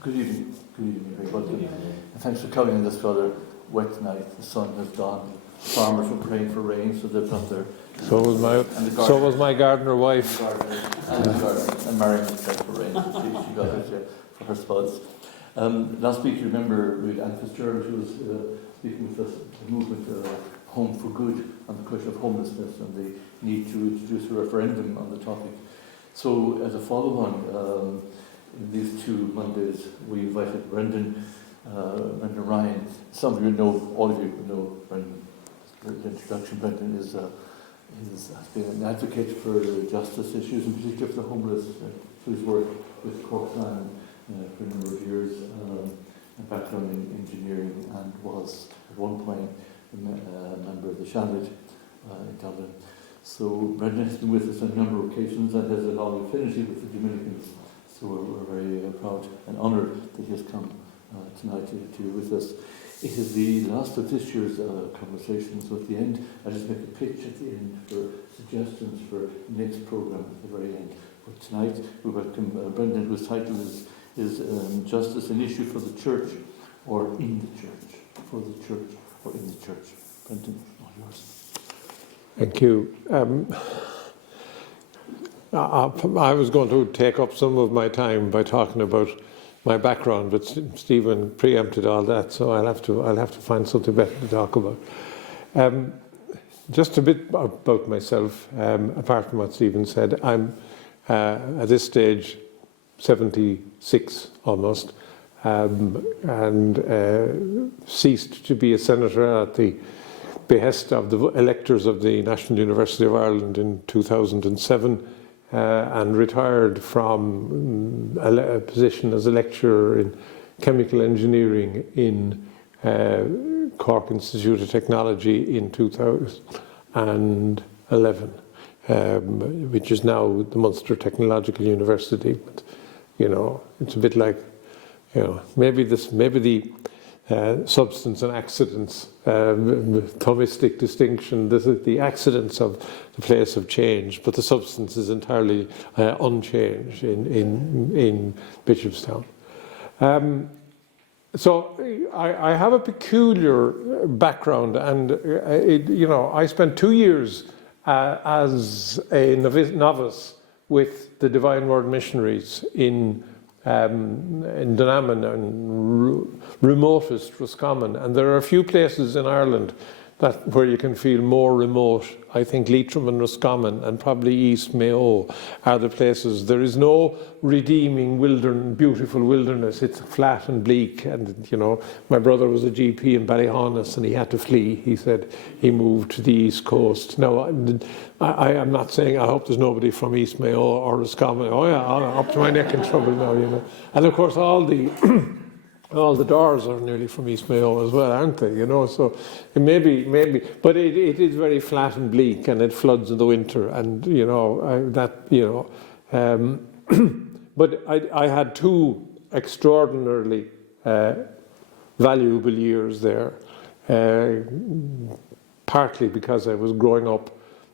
Good evening. Good evening, everybody. And thanks for coming on this rather wet night. The sun has gone. Farmers were praying for rain, so they've got their... So was my gardener wife. And Marion was praying for rain. She got it for her spuds. Last week, you remember, we had Anne Fitzgerald, who was speaking with us, the movement Home for Good on the question of homelessness and the need to introduce a referendum on the topic. So, as a follow-on, in these 2 Mondays, we invited Brendan Ryan. Some of you know, all of you know Brendan. The introduction, Brendan has been an advocate for justice issues, in particular for the homeless, through his work with Corkland for a number of years, a background in engineering, and was at one point a member of the Shamrock in Dublin. So Brendan has been with us on a number of occasions and has a long affinity with the Dominicans. So we're very proud and honoured that he has come tonight to be with us. It is the last of this year's conversations. So at the end, I'll just make a pitch at the end for suggestions for the next programme at the very end. But tonight, we welcome Brendan, whose title is Justice, an Issue for the Church or in the Church. For the Church or in the Church. Brendan, all yours. Thank you. I was going to take up some of my time by talking about my background, but Stephen preempted all that, so I'll have to find something better to talk about. Just a bit about myself. Apart from what Stephen said, I'm at this stage 76 almost, and ceased to be a senator at the behest of the electors of the National University of Ireland in 2007. And retired from a position as a lecturer in chemical engineering in Cork Institute of Technology in 2011, which is now the Munster Technological University. But it's a bit like, maybe the substance and accidents, Thomistic distinction. This is the accidents of the place of change, but the substance is entirely unchanged in Bishopstown. So I have a peculiar background, and I spent 2 years as a novice with the Divine Word Missionaries in Dunaman and remotest Roscommon, and there are a few places in Ireland where you can feel more remote. I think Leitrim and Roscommon and probably East Mayo are the places. There is no redeeming beautiful wilderness. It's flat and bleak. And my brother was a GP in Ballyhonus and he had to flee. He said he moved to the East Coast. Now, I am not saying I hope there's nobody from East Mayo or Roscommon. Oh yeah, I'm up to my neck in trouble now, And of course, all the doors are nearly from East Mayo as well, aren't they? So maybe, but it is very flat and bleak, and it floods in the winter, and But I had 2 extraordinarily valuable years there, partly because I was growing up,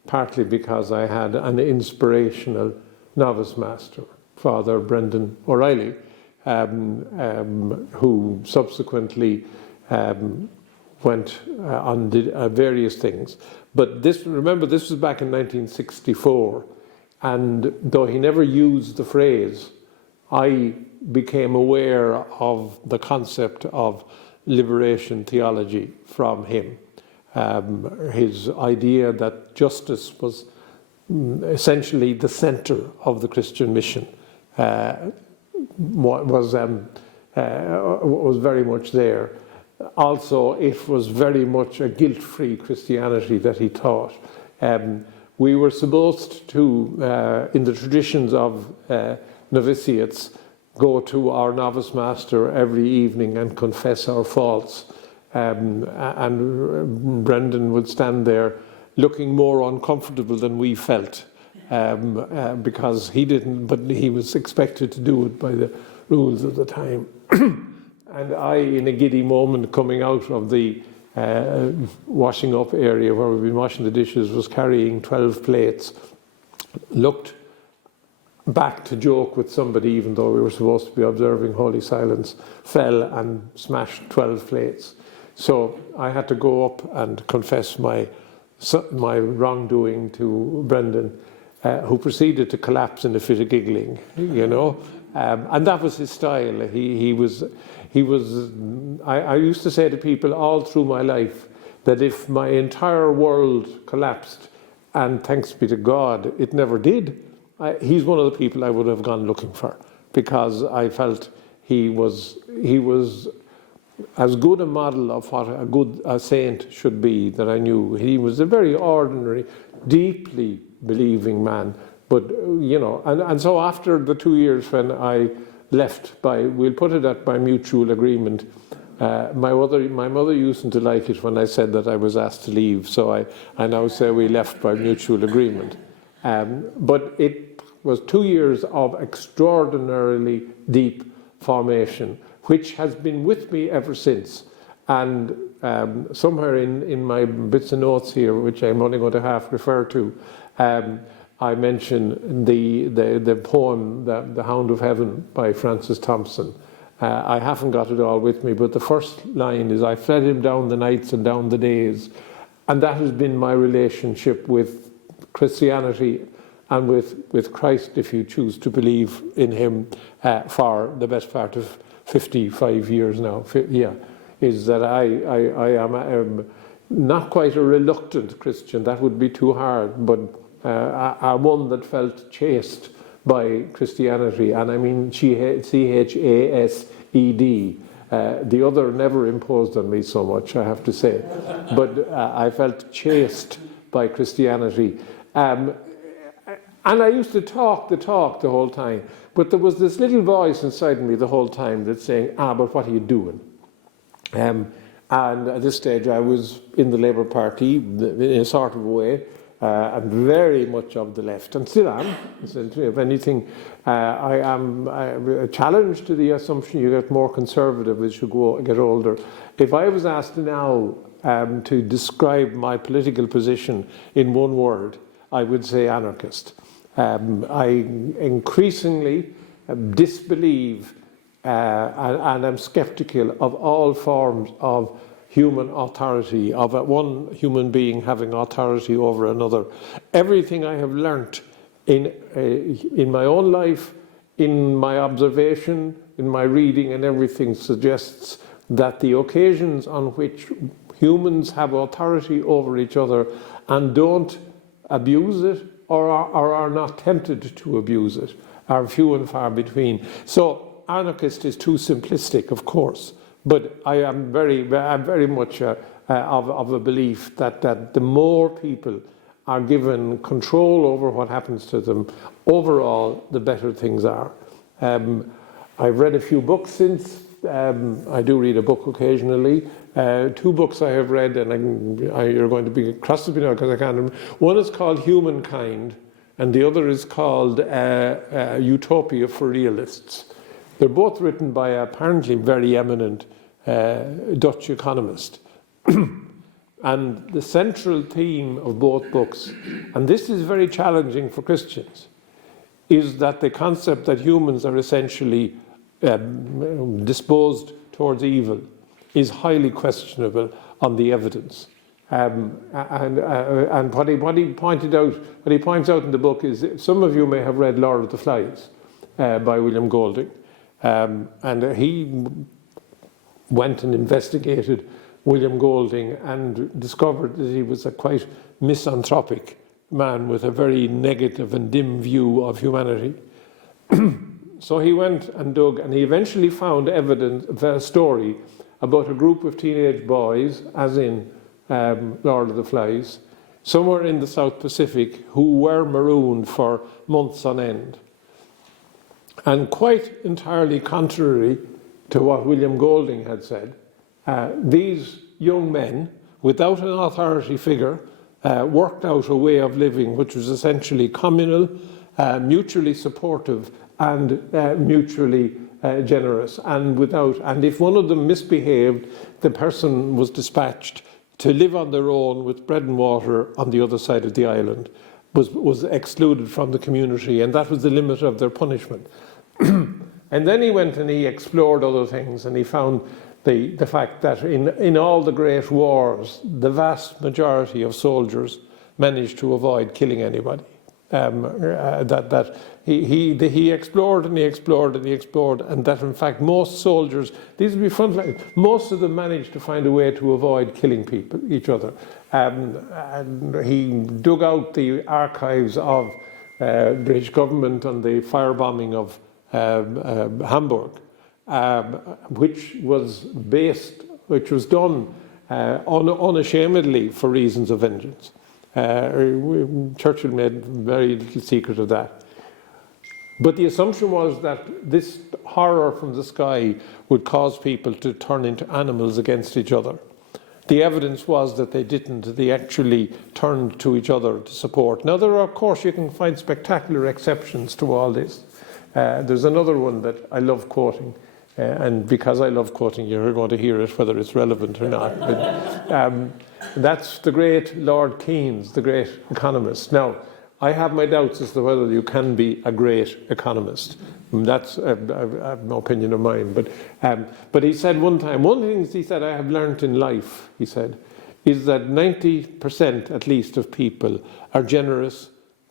partly because I had an inspirational novice master, Father Brendan O'Reilly, who subsequently went on did various things. But remember, this was back in 1964, and though he never used the phrase, I became aware of the concept of liberation theology from him. His idea that justice was essentially the center of the Christian mission was very much there. Also, it was very much a guilt-free Christianity that he taught. We were supposed to, in the traditions of novitiates, go to our novice master every evening and confess our faults. And Brendan would stand there looking more uncomfortable than we felt. Because he didn't, but he was expected to do it by the rules of the time. And I, in a giddy moment, coming out of the washing up area where we've been washing the dishes, was carrying 12 plates, looked back to joke with somebody, even though we were supposed to be observing Holy Silence, fell and smashed 12 plates. So I had to go up and confess my wrongdoing to Brendan, who proceeded to collapse in a fit of giggling, you know. And that was his style. I used to say to people all through my life that if my entire world collapsed, and thanks be to God, it never did, he's one of the people I would have gone looking for, because I felt he was as good a model of what a saint should be that I knew. He was a very ordinary, deeply believing man. But, you know, and so after the 2 years when I left we'll put it at by mutual agreement, my mother used to like it when I said that I was asked to leave, so I now say we left by mutual agreement. But it was 2 years of extraordinarily deep formation, which has been with me ever since. And somewhere in my bits and notes here, which I'm only going to half refer to, I mention the poem, The Hound of Heaven by Francis Thompson. I haven't got it all with me, but the first line is, I fled him down the nights and down the days. And that has been my relationship with Christianity and with Christ, if you choose to believe in him, for the best part of 55 years now. Yeah, is that I am not quite a reluctant Christian, that would be too hard, but one that felt chased by Christianity, and I mean Chased. The other never imposed on me so much, I have to say, but I felt chased by Christianity. And I used to talk the whole time, but there was this little voice inside me the whole time that's saying, but what are you doing? And at this stage I was in the Labour Party in a sort of way, and very much of the left, and still am. If anything, I am a challenge to the assumption you get more conservative as you get older. If I was asked now to describe my political position in one word, I would say anarchist. I increasingly disbelieve and am sceptical of all forms of human authority, of one human being having authority over another. Everything I have learnt in my own life, in my observation, in my reading and everything suggests that the occasions on which humans have authority over each other and don't abuse it or are not tempted to abuse it are few and far between. So anarchist is too simplistic, of course. But I am very much of a belief that the more people are given control over what happens to them, overall, the better things are. I've read a few books since. I do read a book occasionally. 2 books I have read, and you're going to be cross with me now because I can't remember. One is called Humankind, and the other is called Utopia for Realists. They're both written by apparently very eminent Dutch economist. And the central theme of both books, and this is very challenging for Christians, is that the concept that humans are essentially disposed towards evil is highly questionable on the evidence. And what he points out in the book is, some of you may have read Lord of the Flies by William Golding. And he went and investigated William Golding and discovered that he was a quite misanthropic man with a very negative and dim view of humanity. So he went and dug, and he eventually found evidence of a story about a group of teenage boys, as in Lord of the Flies, somewhere in the South Pacific, who were marooned for months on end. And quite entirely contrary to what William Golding had said, these young men, without an authority figure, worked out a way of living which was essentially communal, mutually supportive, and mutually generous. And if one of them misbehaved, the person was dispatched to live on their own with bread and water on the other side of the island. was excluded from the community, and that was the limit of their punishment. And then he went and he explored other things, and he found the fact that in all the great wars, the vast majority of soldiers managed to avoid killing anybody. He explored and he explored and he explored, and that in fact most soldiers, these would be frontline, most of them managed to find a way to avoid killing each other. And he dug out the archives of British government on the firebombing of Hamburg, which was done unashamedly for reasons of vengeance. Churchill made very little secret of that. But the assumption was that this horror from the sky would cause people to turn into animals against each other. The evidence was that they didn't. They actually turned to each other to support. Now, of course, you can find spectacular exceptions to all this. There's another one that I love quoting, and because I love quoting, you're going to hear it whether it's relevant or not. But, that's the great Lord Keynes, the great economist. Now, I have my doubts as to whether you can be a great economist. That's an opinion of mine. But he said one time, one of the things he said I have learned in life, he said, is that 90% at least of people are generous,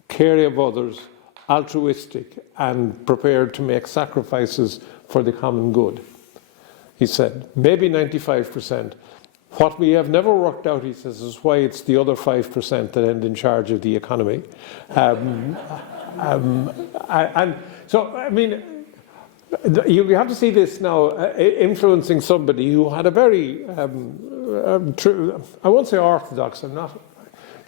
care of others, altruistic, and prepared to make sacrifices for the common good. He said, maybe 95%. What we have never worked out, he says, is why it's the other 5% that end in charge of the economy. And so, I mean, you have to see this now influencing somebody who had a very, I won't say orthodox,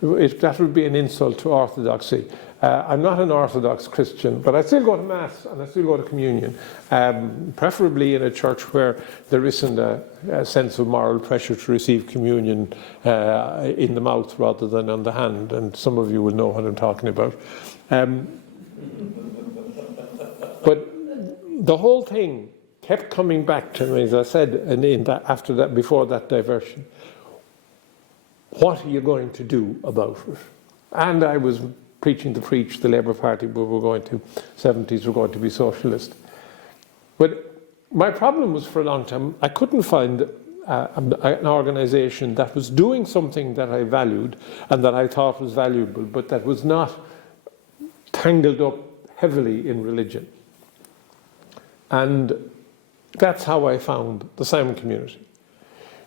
that would be an insult to orthodoxy. I'm not an Orthodox Christian, but I still go to Mass and I still go to communion, preferably in a church where there isn't a sense of moral pressure to receive communion in the mouth rather than on the hand, and some of you will know what I'm talking about. But the whole thing kept coming back to me, as I said, before that diversion. What are you going to do about it? And I was preaching to preach, the Labour Party were going to, 70s were going to be socialist. But my problem was for a long time, I couldn't find an organisation that was doing something that I valued and that I thought was valuable, but that was not tangled up heavily in religion. And that's how I found the Simon community.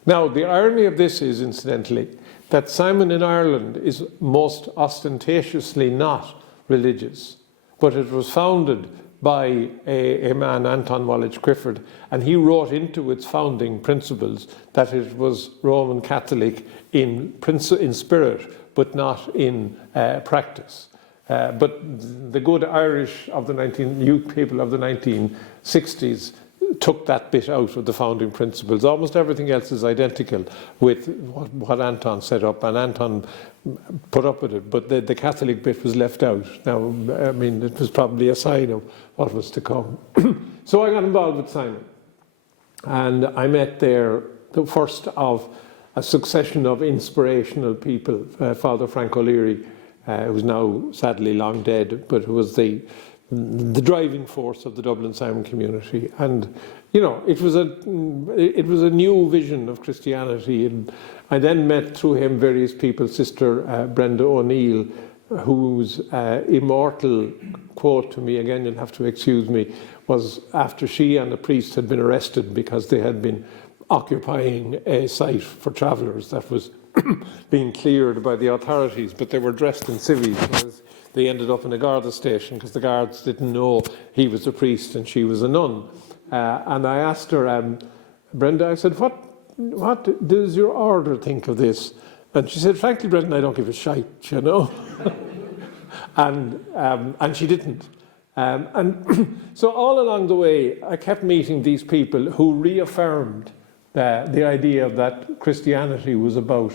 Now, the irony of this is, incidentally, that Simon in Ireland is most ostentatiously not religious, but it was founded by a man, Anton Wallich Clifford, and he wrote into its founding principles that it was Roman Catholic in spirit, but not in practice. But the good Irish of the youth people of the 1960s took that bit out of the founding principles. Almost everything else is identical with what Anton set up, and Anton put up with it, but the Catholic bit was left out. Now, I mean, it was probably a sign of what was to come. So I got involved with Simon, and I met there the first of a succession of inspirational people. Father Frank O'Leary, who's now sadly long dead, but who was the driving force of the Dublin Simon community. And you know, it was a new vision of Christianity. And I then met through him various people, Sister Brenda O'Neill, whose immortal quote to me, again you'll have to excuse me, was after she and the priest had been arrested because they had been occupying a site for travellers that was being cleared by the authorities, but they were dressed in civvies, whereas they ended up in a Garda station because the guards didn't know he was a priest and she was a nun. And I asked her, Brenda, I said, what does your order think of this? And she said, frankly, Brenda, I don't give a shite, you know. And she didn't. And so all along the way, I kept meeting these people who reaffirmed the idea that Christianity was about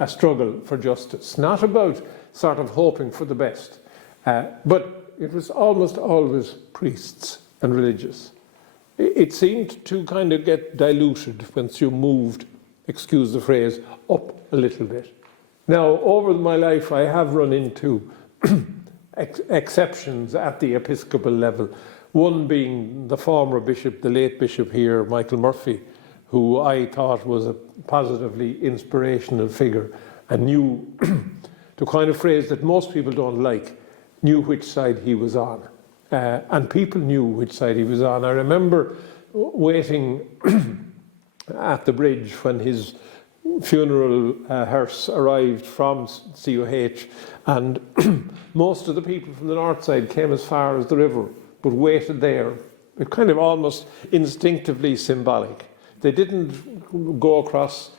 a struggle for justice, not about sort of hoping for the best. But it was almost always priests and religious. It seemed to kind of get diluted once you moved, excuse the phrase, up a little bit. Now, over my life, I have run into exceptions at the episcopal level. One being the former bishop, the late bishop here, Michael Murphy, who I thought was a positively inspirational figure and knew, to coin a phrase that most people don't like, knew which side he was on. And people knew which side he was on. I remember waiting at the bridge when his funeral hearse arrived from COH, and most of the people from the north side came as far as the river, but waited there. It kind of almost instinctively symbolic. They didn't go across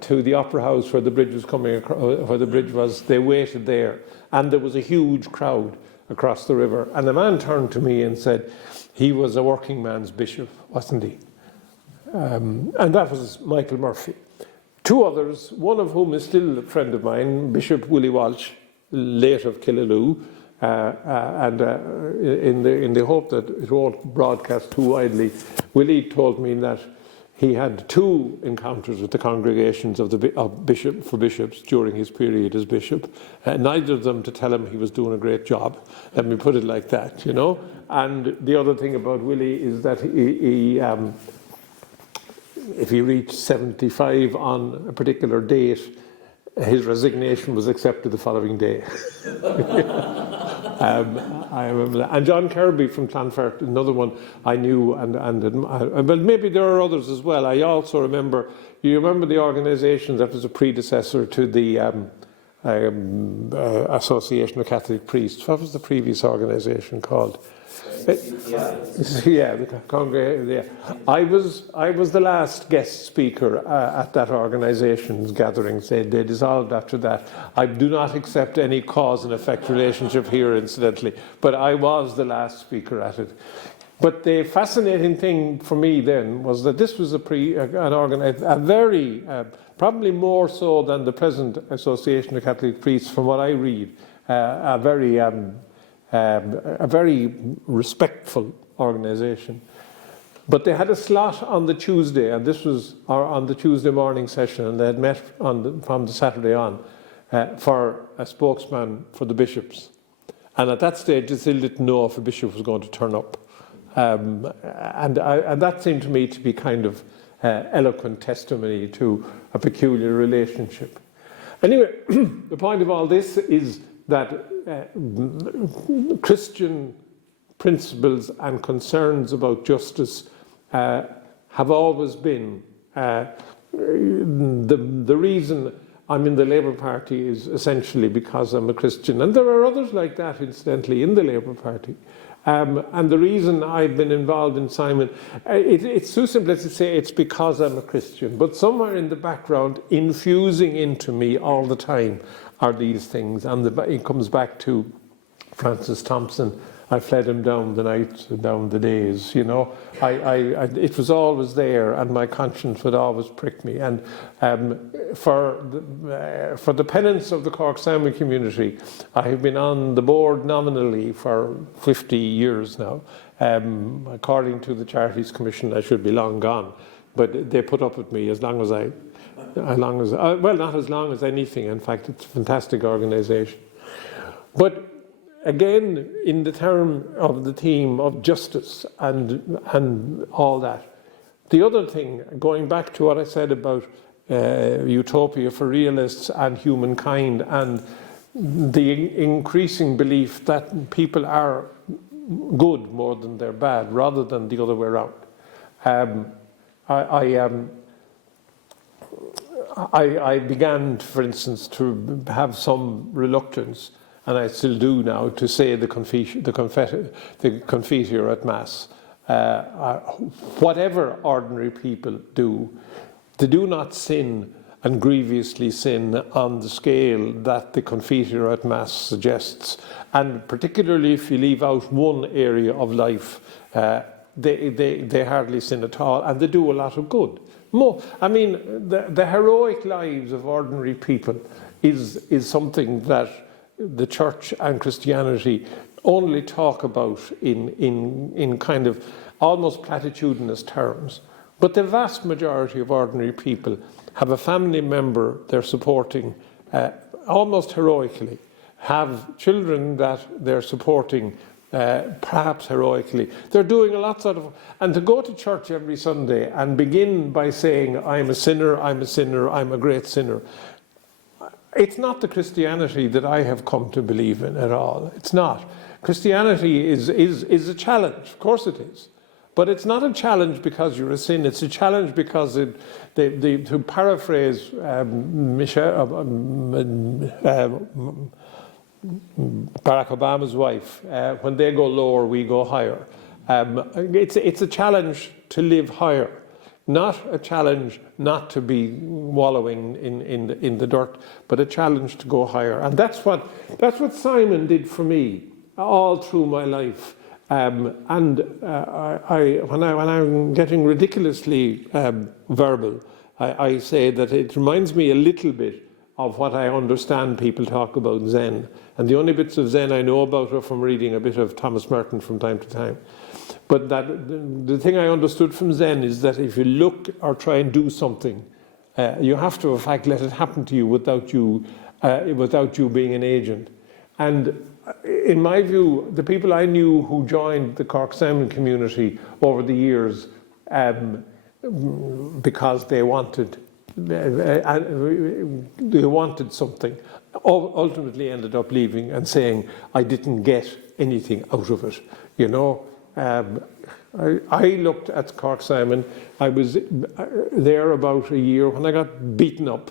to the Opera House where the bridge was coming, where the bridge was. They waited there, and there was a huge crowd across the river. And the man turned to me and said, he was a working man's bishop, wasn't he? And that was Michael Murphy. Two others, one of whom is still a friend of mine, Bishop Willie Walsh, late of Killaloe, and in the hope that it won't broadcast too widely, Willie told me that he had 2 encounters with the congregations of bishops during his period as bishop, neither of them to tell him he was doing a great job. Let me put it like that, you know. And the other thing about Willie is that he if he reached 75 on a particular date, his resignation was accepted the following day. I remember that. And John Kirby from Clonfert, another one I knew, but maybe there are others as well. I also remember, you remember the organisation that was a predecessor to the Association of Catholic Priests. What was the previous organisation called? Yeah, I was the last guest speaker at that organisation's gathering. They dissolved after that. I do not accept any cause and effect relationship here, incidentally, but I was the last speaker at it. But the fascinating thing for me then was that this was a very, probably more so than the present Association of Catholic Priests, from what I read, a very respectful organisation. But they had a slot on the Tuesday, and this was on the Tuesday morning session, and they had met from the Saturday on for a spokesman for the bishops. And at that stage, they still didn't know if a bishop was going to turn up. And that seemed to me to be kind of eloquent testimony to a peculiar relationship. Anyway, the point of all this is that Christian principles and concerns about justice have always been the reason I'm in the Labour Party is essentially because I'm a Christian, and there are others like that, incidentally, in the Labour Party. And the reason I've been involved in Simon, it's too simple to say it's because I'm a Christian, but somewhere in the background, infusing into me all the time, are these things. And it comes back to Francis Thompson. I fled him down the nights and down the days, you know. It was always there, and my conscience would always prick me. And for the penance of the Cork Sami community, I have been on the board nominally for 50 years now. According to the Charities Commission, I should be long gone, but they put up with me as long as well, not as long as anything. In fact, it's a fantastic organisation. But again, in the term of the theme of justice and all that, the other thing, going back to what I said about utopia for realists and humankind, and the increasing belief that people are good more than they're bad, rather than the other way around. I began, for instance, to have some reluctance, and I still do now, to say the Confiteor at Mass. Whatever ordinary people do, they do not sin and grievously sin on the scale that the Confiteor at Mass suggests. And particularly if you leave out one area of life, they hardly sin at all, and they do a lot of good. I mean, the heroic lives of ordinary people is something that the Church and Christianity only talk about in kind of almost platitudinous terms. But the vast majority of ordinary people have a family member they're supporting almost heroically, have children that they're supporting, perhaps heroically. They're doing a lot and to go to church every Sunday and begin by saying, I'm a sinner, I'm a sinner, I'm a great sinner. It's not the Christianity that I have come to believe in at all. It's not. Christianity is a challenge, of course it is. But it's not a challenge because you're a sin. It's a challenge because, to paraphrase Barack Obama's wife, when they go lower, we go higher. It's a challenge to live higher, not a challenge not to be wallowing in the dirt, but a challenge to go higher. And that's what Simon did for me all through my life. When I'm getting ridiculously verbal, I say that it reminds me a little bit of what I understand people talk about Zen. And the only bits of Zen I know about are from reading a bit of Thomas Merton from time to time. But the thing I understood from Zen is that if you look or try and do something, you have to, in fact, let it happen to you without you being an agent. And in my view, the people I knew who joined the Cork Salmon community over the years because they wanted something, ultimately ended up leaving and saying, I didn't get anything out of it. You know, I looked at Cork Salmon. I was there about a year when I got beaten up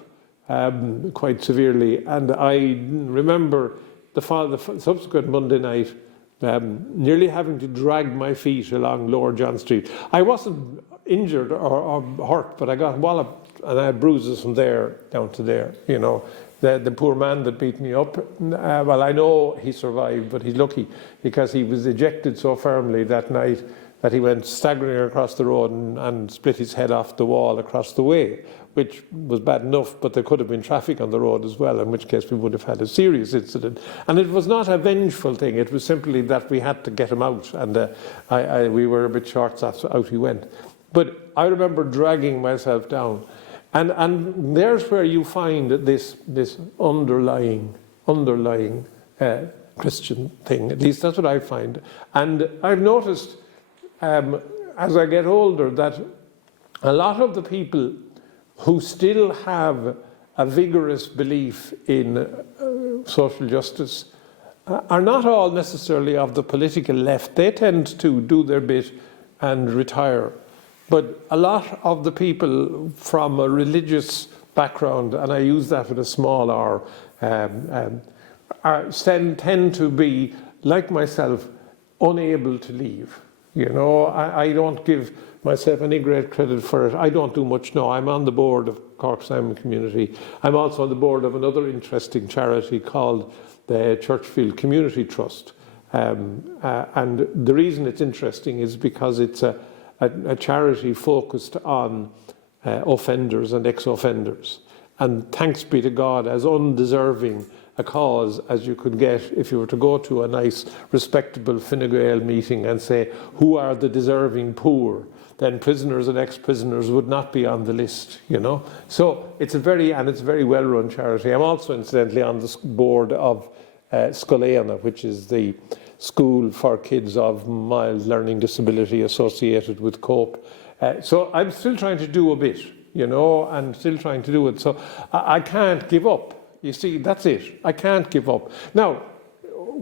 quite severely, and I remember the subsequent Monday night nearly having to drag my feet along Lower John Street. I wasn't injured or hurt, but I got walloped and I had bruises from there down to there. You know, the poor man that beat me up, well, I know he survived, but he's lucky because he was ejected so firmly that night that he went staggering across the road and split his head off the wall across the way, which was bad enough, but there could have been traffic on the road as well, in which case we would have had a serious incident. And it was not a vengeful thing, it was simply that we had to get him out, and we were a bit short, so out he went. But I remember dragging myself down, and there's where you find this underlying Christian thing. At least that's what I find. And I've noticed as I get older that a lot of the people who still have a vigorous belief in social justice are not all necessarily of the political left. They tend to do their bit and retire. But a lot of the people from a religious background, and I use that with a small r, tend to be, like myself, unable to leave. You know, I don't give myself any great credit for it. I don't do much now. I'm on the board of Cork Salmon Community. I'm also on the board of another interesting charity called the Churchfield Community Trust. And the reason it's interesting is because it's a charity focused on offenders and ex-offenders. And thanks be to God, as undeserving a cause as you could get if you were to go to a nice, respectable Fine Gael meeting and say, who are the deserving poor? Then prisoners and ex-prisoners would not be on the list, you know. So it's a very well-run charity. I'm also, incidentally, on the board of Scoléana, which is the school for kids of mild learning disability associated with COPE. So I'm still trying to do a bit, you know, and still trying to do it. So I can't give up. You see, that's it. I can't give up. Now,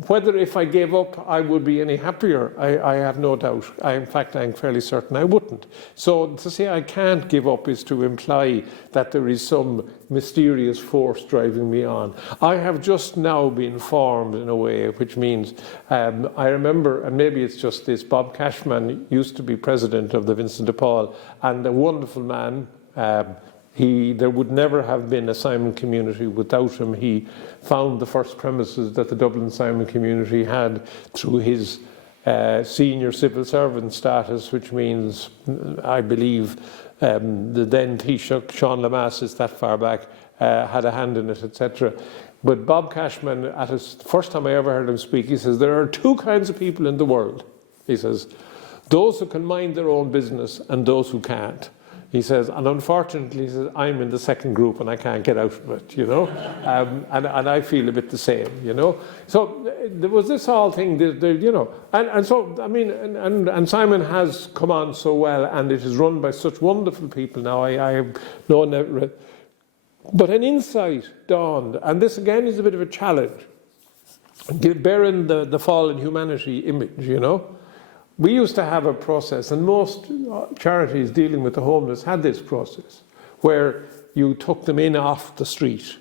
whether if I gave up I would be any happier, I have no doubt. In fact, I'm fairly certain I wouldn't. So to say I can't give up is to imply that there is some mysterious force driving me on. I have just now been formed in a way, which means I remember, and maybe it's just this, Bob Cashman used to be president of the Vincent de Paul, and a wonderful man. There would never have been a Simon community without him. He found the first premises that the Dublin Simon community had through his senior civil servant status, which means, I believe, the then Taoiseach, Sean Lamass, is that far back, had a hand in it, etc. But Bob Cashman, at his first time I ever heard him speak, he says, there are two kinds of people in the world. He says, those who can mind their own business and those who can't. He says, and unfortunately, he says, I'm in the second group and I can't get out of it, and I feel a bit the same, So there was this whole thing, and so, I mean, and Simon has come on so well, and it is run by such wonderful people now. I have no never. But an insight dawned, and this again is a bit of a challenge, bearing the fallen humanity image, We used to have a process, and most charities dealing with the homeless had this process, where you took them in off the street.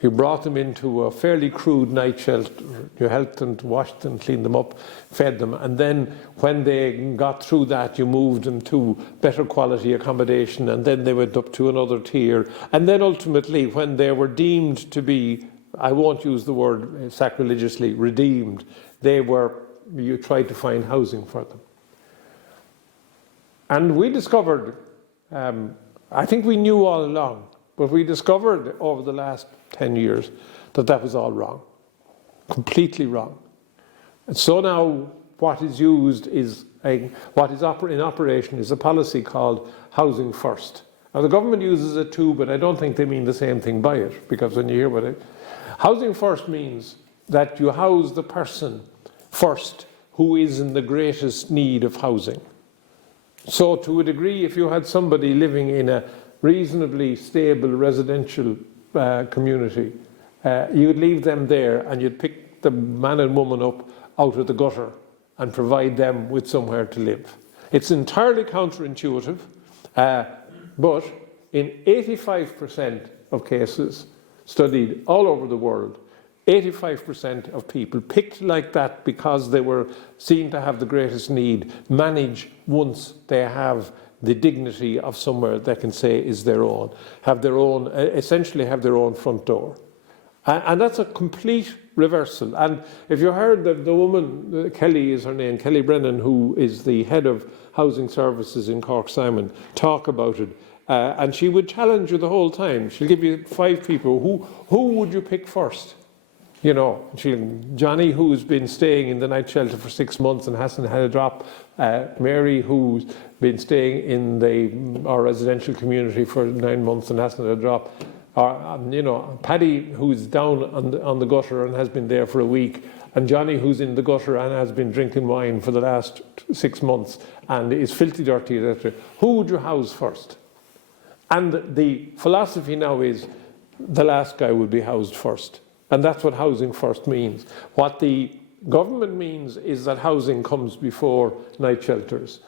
You brought them into a fairly crude night shelter. You helped them to wash them, clean them up, fed them, and then when they got through that, you moved them to better quality accommodation, and then they went up to another tier. And then ultimately, when they were deemed to be, I won't use the word sacrilegiously, redeemed, you tried to find housing for them. And we discovered, I think we knew all along, but we discovered over the last 10 years that was all wrong, completely wrong. And so now what is used is, what is in operation is a policy called Housing First. Now the government uses it too, but I don't think they mean the same thing by it, because when you hear what Housing First means that you house the person first who is in the greatest need of housing. So to a degree, if you had somebody living in a reasonably stable residential community, you'd leave them there and you'd pick the man and woman up out of the gutter and provide them with somewhere to live. It's entirely counterintuitive, but in 85% of cases studied all over the world, 85% of people picked like that because they were seen to have the greatest need, manage once they have the dignity of somewhere they can say is their own, essentially have their own front door. And that's a complete reversal. And if you heard the woman, Kelly is her name, Kelly Brennan, who is the head of housing services in Cork Simon, talk about it, and she would challenge you the whole time. She'll give you 5 people. Who would you pick first? Johnny, who's been staying in the night shelter for 6 months and hasn't had a drop. Mary, who's been staying in our residential community for 9 months and hasn't had a drop. Or, Paddy, who's down on the gutter and has been there for a week. And Johnny, who's in the gutter and has been drinking wine for the last 6 months and is filthy dirty, etc. Who would you house first? And the philosophy now is the last guy would be housed first. And that's what Housing First means. What the government means is that housing comes before night shelters,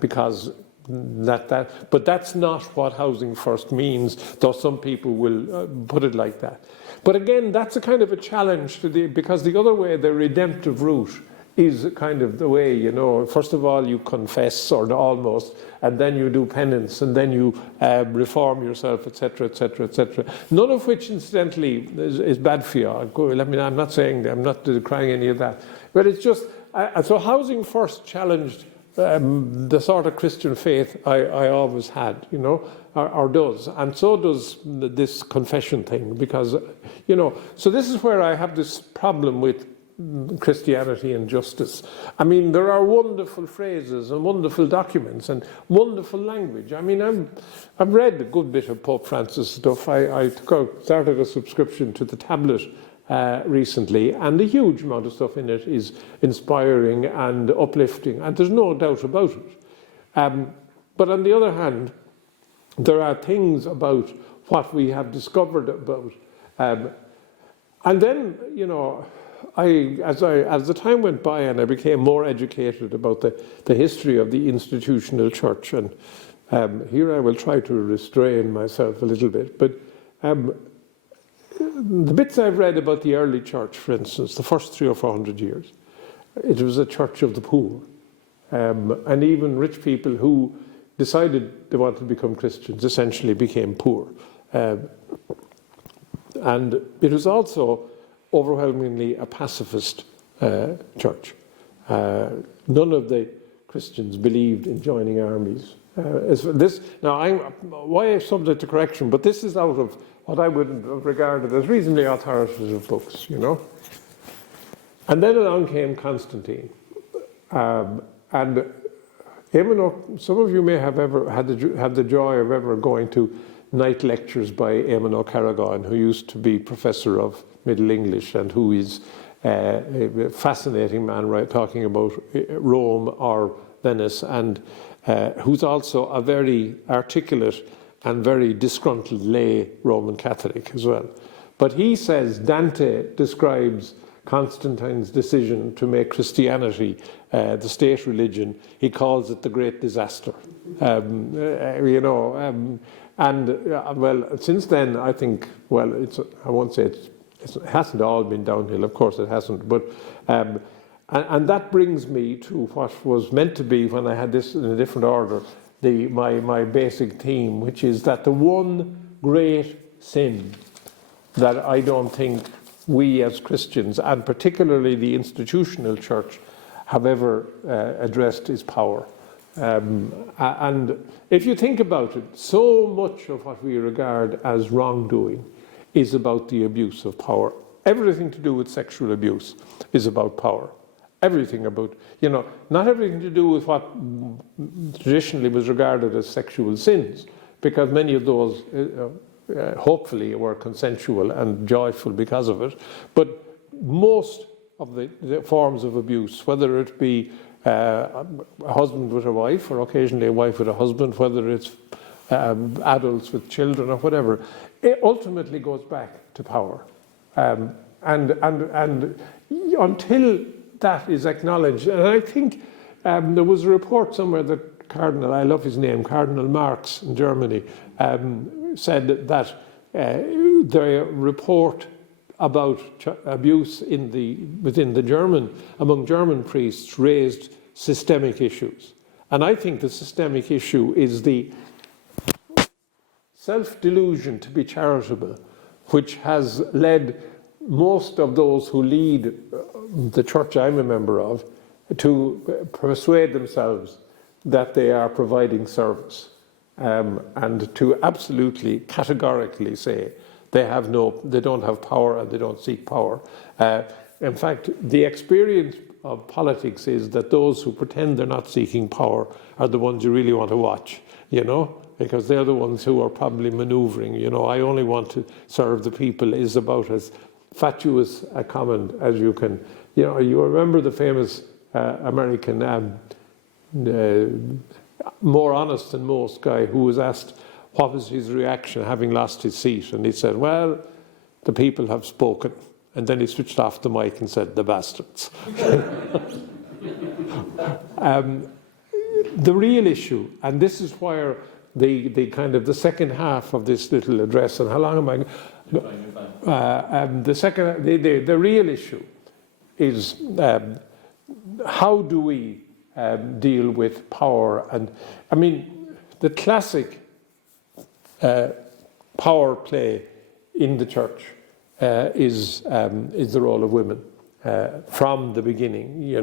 because but that's not what Housing First means, though some people will put it like that. But again, that's a kind of a challenge because the other way, the redemptive route, is kind of the way, first of all you confess, or almost, and then you do penance, and then you reform yourself, etc., etc., etc. None of which, incidentally, is bad for you. I'm not saying, I'm not decrying any of that. But it's just, so Housing First challenged the sort of Christian faith I always had, or does. And so does this confession thing, because, so this is where I have this problem with Christianity and justice. I mean, there are wonderful phrases and wonderful documents and wonderful language. I mean, I've read a good bit of Pope Francis stuff. I started a subscription to the tablet recently, and a huge amount of stuff in it is inspiring and uplifting, and there's no doubt about it. But on the other hand, there are things about what we have discovered about. And then, as the time went by and I became more educated about the history of the institutional church, and here I will try to restrain myself a little bit, but the bits I've read about the early church, for instance, the first 300 or 400 years, it was a church of the poor, and even rich people who decided they wanted to become Christians essentially became poor. And it was also overwhelmingly a pacifist church. None of the Christians believed in joining armies. Now, why I'm subject to correction, but this is out of what I would have regarded as reasonably authoritative books, And then along came Constantine. And some of you may have ever had the joy of ever going to night lectures by Eamon O'Carrigan, who used to be professor of Middle English and who is a fascinating man, right, talking about Rome or Venice, and who's also a very articulate and very disgruntled lay Roman Catholic as well. But he says Dante describes Constantine's decision to make Christianity the state religion. He calls it the great disaster. Well, since then, I think, well, I won't say it hasn't all been downhill. Of course, it hasn't. But and that brings me to what was meant to be, when I had this in a different order, my basic theme, which is that the one great sin that I don't think we as Christians, and particularly the institutional church, have ever addressed is power. And if you think about it, so much of what we regard as wrongdoing is about the abuse of power. Everything to do with sexual abuse is about power. Everything about, not everything to do with what traditionally was regarded as sexual sins, because many of those hopefully were consensual and joyful because of it. But most of the forms of abuse, whether it be a husband with a wife, or occasionally a wife with a husband, whether it's adults with children or whatever, it ultimately goes back to power. And until that is acknowledged, and I think there was a report somewhere that Cardinal, I love his name, Cardinal Marx in Germany, said that the report about abuse among German priests raised systemic issues. And I think the systemic issue is the self-delusion to be charitable, which has led most of those who lead the church I'm a member of to persuade themselves that they are providing service, and to absolutely categorically say they don't have power and they don't seek power. In fact, the experience of politics is that those who pretend they're not seeking power are the ones you really want to watch, because they're the ones who are probably maneuvering. I only want to serve the people is about as fatuous a comment as you can. You remember the famous American more honest than most guy who was asked what was his reaction having lost his seat, and he said, well, the people have spoken. And then he switched off the mic and said, the bastards. The real issue, and this is where the kind of the second half of this little address, and how long am I? The real issue is how do we deal with power? And I mean, the classic power play in the church is the role of women from the beginning.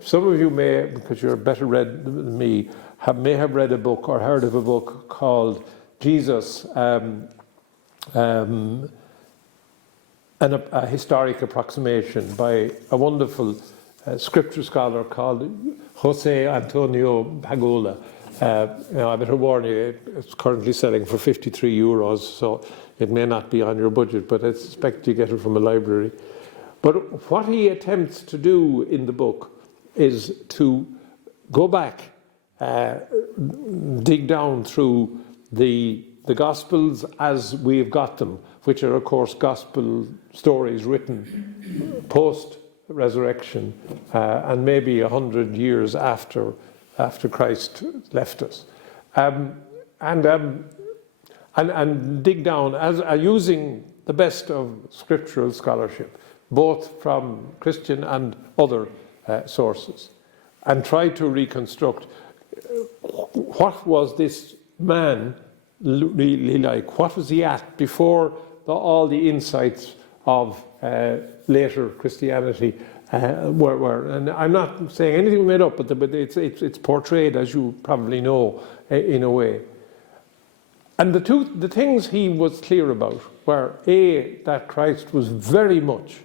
Some of you may, because you're better read than me, may have read a book or heard of a book called Jesus, a historic approximation by a wonderful scripture scholar called Jose Antonio Pagola. I better warn you, it's currently selling for €53, so it may not be on your budget, but I suspect you get it from a library. But what he attempts to do in the book is to go back, dig down through the Gospels as we've got them, which are, of course, Gospel stories written post-resurrection and maybe 100 years after Christ left us, and dig down as using the best of scriptural scholarship, both from Christian and other sources, and try to reconstruct what was this man really like. What was he at before all the insights of later Christianity were. And I'm not saying anything made up, but it's portrayed, as you probably know, in a way. And the things he was clear about were, A, that Christ was very much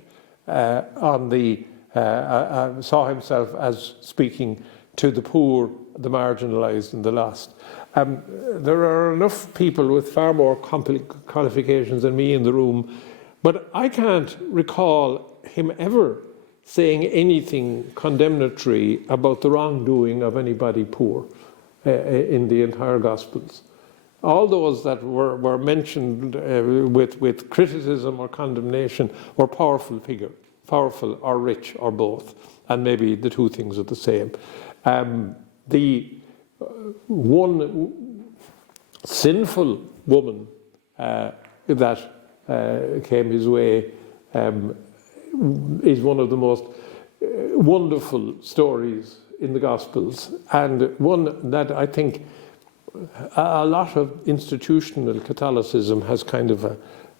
saw himself as speaking to the poor, the marginalised and the lost. There are enough people with far more qualifications than me in the room, but I can't recall him ever saying anything condemnatory about the wrongdoing of anybody poor in the entire Gospels. All those that were mentioned with criticism or condemnation were powerful or rich or both, and maybe the two things are the same. The one sinful woman that came his way is one of the most wonderful stories in the Gospels, and one that I think a lot of institutional Catholicism has kind of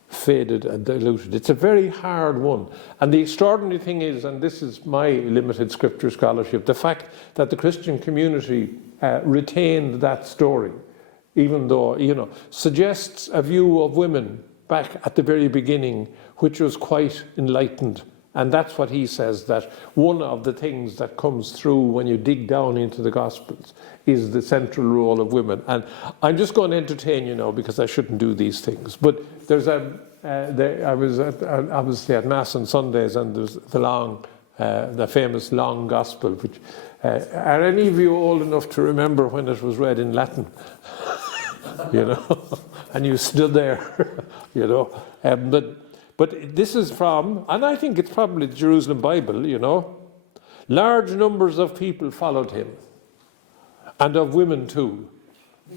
faded and diluted. It's a very hard one. And the extraordinary thing is, and this is my limited scripture scholarship, the fact that the Christian community retained that story, even though, suggests a view of women back at the very beginning, which was quite enlightened. And that's what he says, that one of the things that comes through when you dig down into the Gospels is the central role of women. And I'm just going to entertain you now, because I shouldn't do these things. But there's I was obviously at Mass on Sundays, and there's the famous long Gospel, which, are any of you old enough to remember when it was read in Latin? And you stood there, But this is from, and I think it's probably the Jerusalem Bible, large numbers of people followed him, and of women too,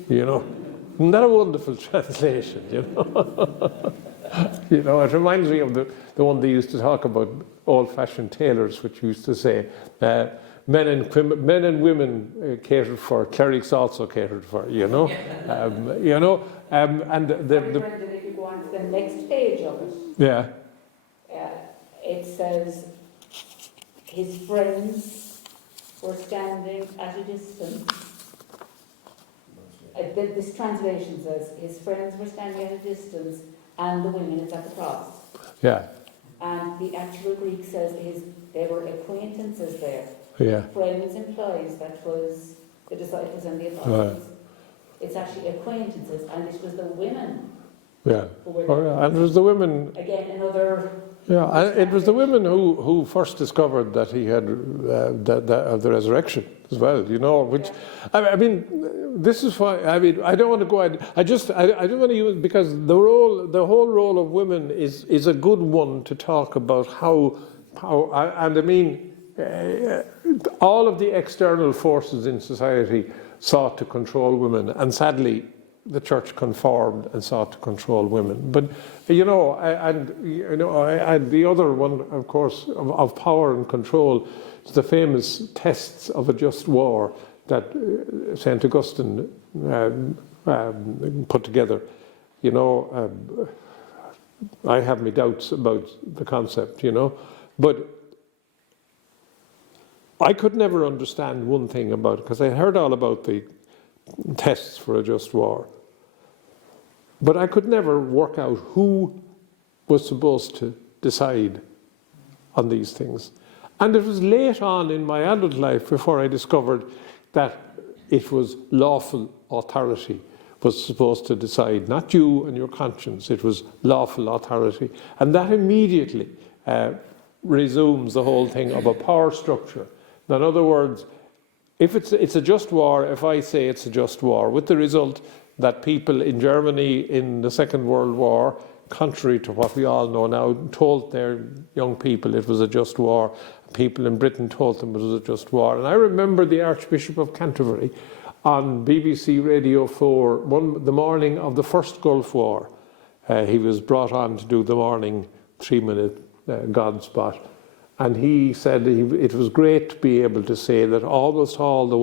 Isn't that a wonderful translation, it reminds me of the one they used to talk about, old-fashioned tailors, which used to say, men and women catered for, clerics also catered for, and if you go on to the next page of it, yeah. It says, his friends were standing at a distance. This translation says, his friends were standing at a distance, and the women is at the cross. Yeah. And the actual Greek says they were acquaintances there. Yeah. Friends implies that was the disciples and the apostles. Right. It's actually acquaintances, and it was the women. Yeah. Who were there. Oh, yeah. And it was the women. Again, another. Yeah, and it was the women who first discovered that he had the resurrection as well. Which I mean, this is why I don't want to go. I don't want to use, because the whole role of women is a good one to talk about how and I mean, all of the external forces in society sought to control women, and sadly, the church conformed and sought to control women. But the other one, of course, of power and control, is the famous tests of a just war that St. Augustine put together. I have my doubts about the concept, but I could never understand one thing about it, because I heard all about the tests for a just war. But I could never work out who was supposed to decide on these things. And it was late on in my adult life before I discovered that it was lawful authority was supposed to decide, not you and your conscience. It was lawful authority. And that immediately resumes the whole thing of a power structure. Now, in other words, if it's a just war, if I say it's a just war, with the result that people in Germany in the Second World War, contrary to what we all know now, told their young people it was a just war. People in Britain told them it was a just war. And I remember the Archbishop of Canterbury on BBC Radio 4, the morning of the first Gulf War. He was brought on to do the morning 3-minute God spot. And he said it was great to be able to say that almost all the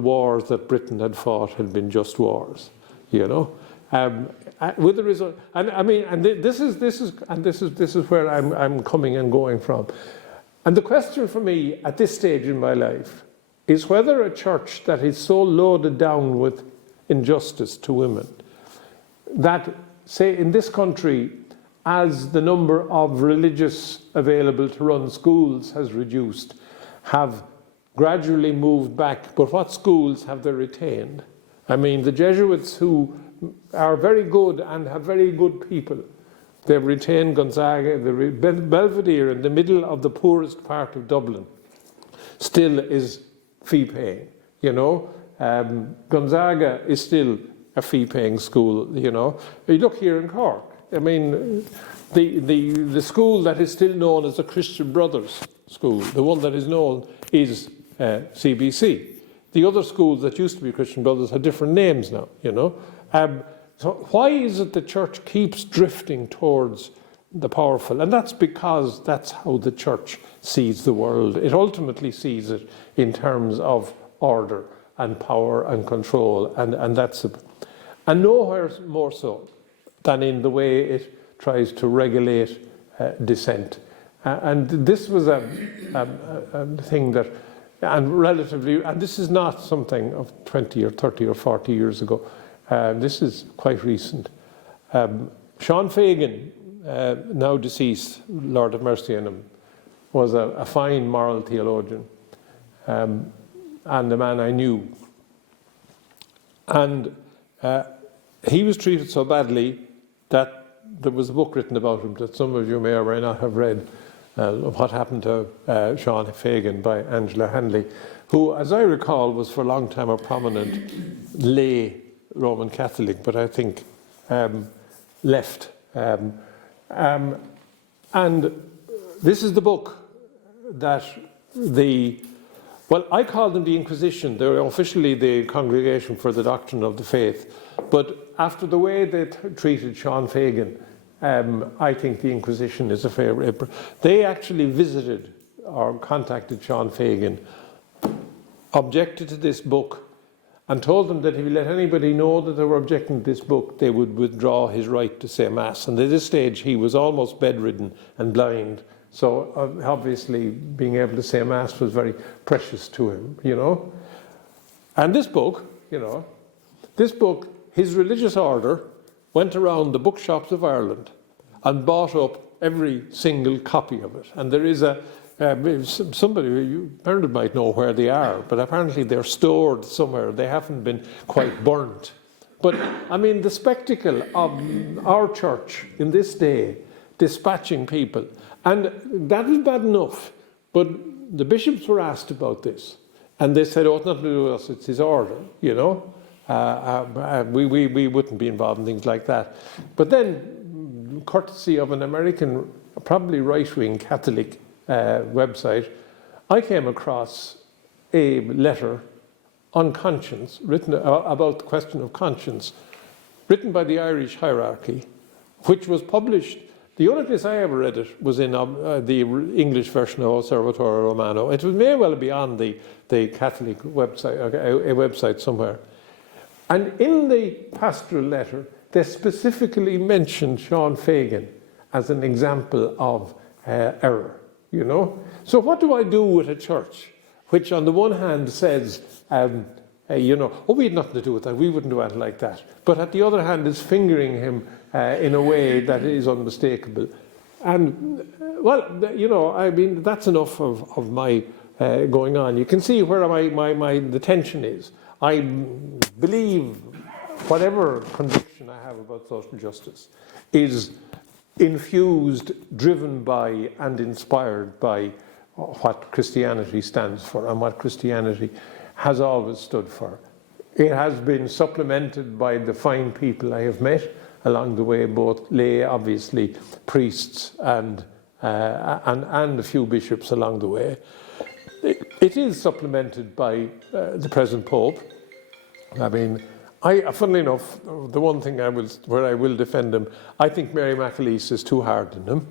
wars that Britain had fought had been just wars, with the result. And I mean, and this is where I'm coming and going from. And the question for me at this stage in my life is whether a church that is so loaded down with injustice to women, that, say, in this country, as the number of religious available to run schools has reduced, have gradually moved back, but what schools have they retained? I mean, the Jesuits, who are very good and have very good people, they've retained Gonzaga. Belvedere, in the middle of the poorest part of Dublin, still is fee-paying, you know. Gonzaga is still a fee-paying school, you know. You look here in Cork, I mean, the school that is still known as the Christian Brothers School, the one that is known is CBC. The other schools that used to be Christian Brothers have different names now, you know. So why is it the church keeps drifting towards the powerful? And that's because that's how the church sees the world. It ultimately sees it in terms of order and power and control, and that's it. And nowhere more so than in the way it tries to regulate dissent. And this was a thing that, and relatively, and this is not something of 20 or 30 or 40 years ago. This is quite recent. Sean Fagan, now deceased, Lord have mercy on him, was a fine moral theologian, and a man I knew. And he was treated so badly that there was a book written about him that some of you may or may not have read, What Happened to Sean Fagan by Angela Hanley, who, as I recall, was for a long time a prominent lay Roman Catholic, but I think left. And this is the book that well, I call them the Inquisition. They're officially the Congregation for the Doctrine of the Faith. But after the way they treated Sean Fagan, I think the Inquisition is a fair. They actually visited or contacted Sean Fagan, objected to this book, and told them that if he let anybody know that they were objecting to this book, they would withdraw his right to say Mass. And at this stage, he was almost bedridden and blind. So obviously, being able to say Mass was very precious to him, you know. And this book, you know, his religious order went around the bookshops of Ireland and bought up every single copy of it. And there is somebody, you apparently might know where they are, but apparently they're stored somewhere. They haven't been quite burnt. But, I mean, the spectacle of our church in this day dispatching people, and that was bad enough, but the bishops were asked about this, and they said, oh, it's nothing to do with us, it's his order, you know. We wouldn't be involved in things like that. But then, courtesy of an American, probably right-wing Catholic website, I came across a letter on conscience, written about the question of conscience, written by the Irish hierarchy, which was published. The only place I ever read it was in the English version of Osservatore Romano. It may well be on the Catholic website, a website somewhere. And in the pastoral letter, they specifically mentioned Sean Fagan as an example of error, you know. So what do I do with a church which on the one hand says, you know, oh, we had nothing to do with that, we wouldn't do anything like that. But at the other hand is fingering him in a way that is unmistakable. And, well, you know, I mean, that's enough of my going on. You can see where the tension is. I believe whatever conviction I have about social justice is infused, driven by, and inspired by what Christianity stands for and what Christianity has always stood for. It has been supplemented by the fine people I have met along the way, both lay, obviously, priests and a few bishops along the way. It is supplemented by the present Pope. I mean, funnily enough, the one thing where I will defend him, I think Mary McAleese is too hard on him.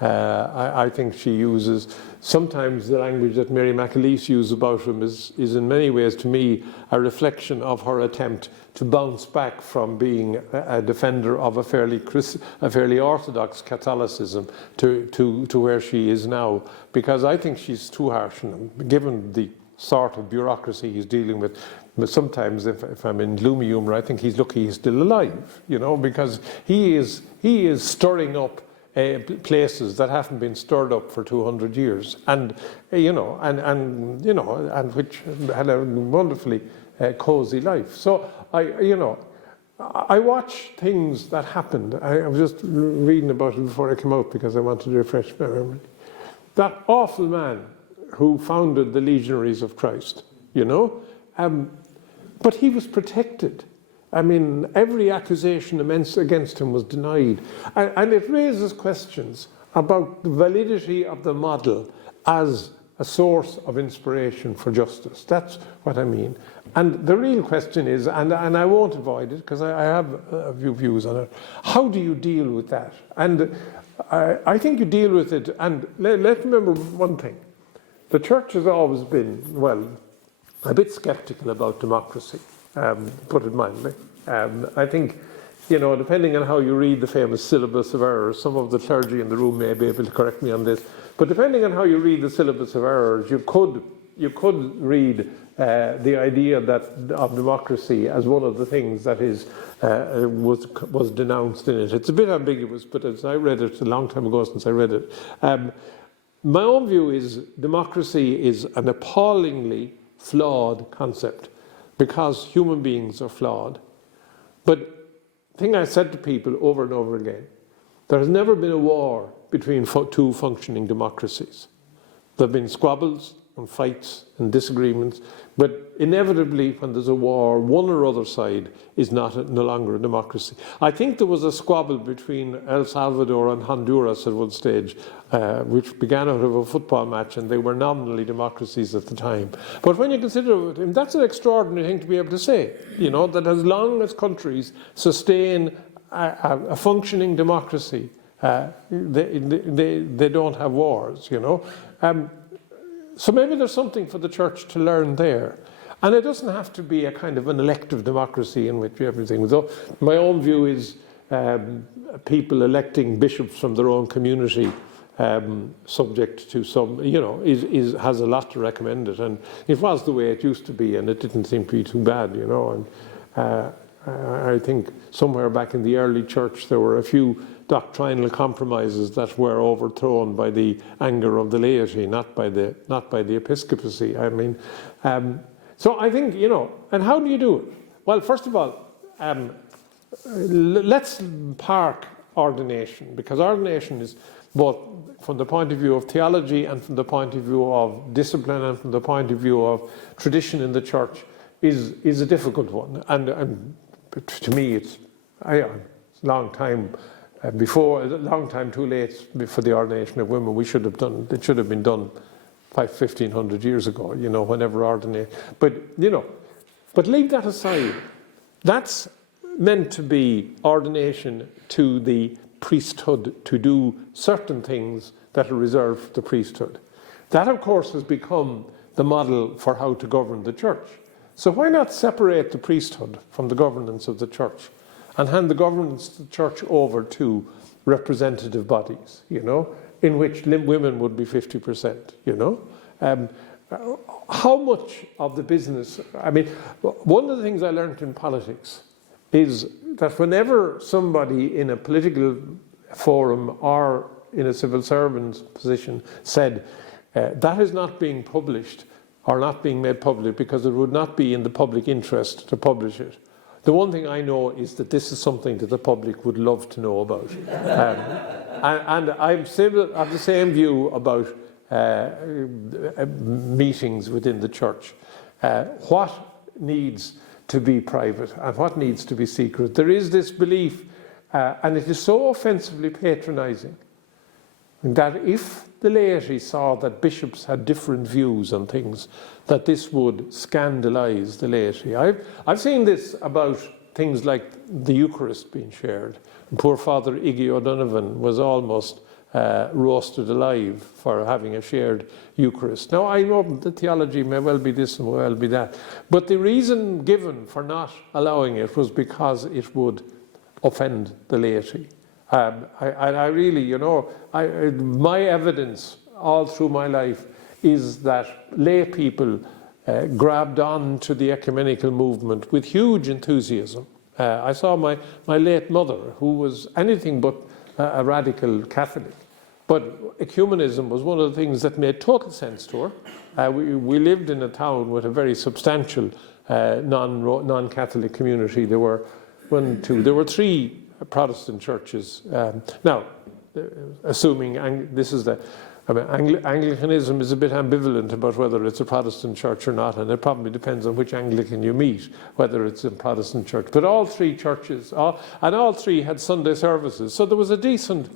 I think she uses, sometimes the language that Mary McAleese uses about him is in many ways, to me, a reflection of her attempt to bounce back from being a defender of a fairly orthodox Catholicism to where she is now, because I think she's too harsh on him, given the sort of bureaucracy he's dealing with. But sometimes, if I'm in gloomy humour, I think he's lucky he's still alive, you know, because he is stirring up places that haven't been stirred up for 200 years, and and which had a wonderfully cozy life. So I watch things that happened. I was just reading about it before I came out because I wanted to refresh my memory. That awful man who founded the Legionaries of Christ, but he was protected. I mean, every accusation against him was denied. And it raises questions about the validity of the model as a source of inspiration for justice. That's what I mean. And the real question is, and I won't avoid it because I have a few views on it, how do you deal with that? And I think you deal with it, and let's remember one thing. The church has always been, well, a bit sceptical about democracy, put it mildly. I think, depending on how you read the famous syllabus of errors, some of the clergy in the room may be able to correct me on this, but depending on how you read the syllabus of errors, you could read the idea of democracy as one of the things that was denounced in it. It's a bit ambiguous, but as I read it a long time ago since I read it, my own view is democracy is an appallingly flawed concept because human beings are flawed. But the thing I said to people over and over again, there has never been a war between two functioning democracies. There have been squabbles and fights and disagreements, but inevitably when there's a war, one or other side is no longer a democracy. I think there was a squabble between El Salvador and Honduras at one stage, which began out of a football match, and they were nominally democracies at the time. But when you consider it, that's an extraordinary thing to be able to say, that as long as countries sustain a functioning democracy, they don't have wars, So maybe there's something for the church to learn there. And it doesn't have to be a kind of an elective democracy in which everything... So my own view is people electing bishops from their own community, subject to some, has a lot to recommend it. And it was the way it used to be, and it didn't seem to be too bad, And I think somewhere back in the early church there were a few doctrinal compromises that were overthrown by the anger of the laity, not by the episcopacy. I mean, so I think, and how do you do it? Well, first of all, let's park ordination, because ordination is both from the point of view of theology and from the point of view of discipline and from the point of view of tradition in the church is a difficult one. And to me, it's a long time a long time too late for the ordination of women. It should have been done 1,500 years ago, whenever ordination. But leave that aside. That's meant to be ordination to the priesthood to do certain things that are reserved for the priesthood. That, of course, has become the model for how to govern the church. So why not separate the priesthood from the governance of the church and hand the governance of the church over to representative bodies, in which women would be 50%, How much of the business... I mean, one of the things I learned in politics is that whenever somebody in a political forum or in a civil servant's position said, that is not being published or not being made public because it would not be in the public interest to publish it, the one thing I know is that this is something that the public would love to know about. And I'm of the same view about meetings within the church. What needs to be private and what needs to be secret? There is this belief, and it is so offensively patronizing, that if the laity saw that bishops had different views on things, that this would scandalize the laity. I've seen this about things like the Eucharist being shared. And poor Father Iggy O'Donovan was almost roasted alive for having a shared Eucharist. Now, I know the theology may well be this and may well be that, but the reason given for not allowing it was because it would offend the laity. I really, my evidence all through my life is that lay people grabbed on to the ecumenical movement with huge enthusiasm. I saw my late mother, who was anything but a radical Catholic. But ecumenism was one of the things that made total sense to her. We lived in a town with a very substantial non-Catholic community. There were there were 3 Protestant churches. Now, assuming this is Anglicanism is a bit ambivalent about whether it's a Protestant church or not, and it probably depends on which Anglican you meet, whether it's a Protestant church. But all 3 churches, all 3 had Sunday services, so there was a decent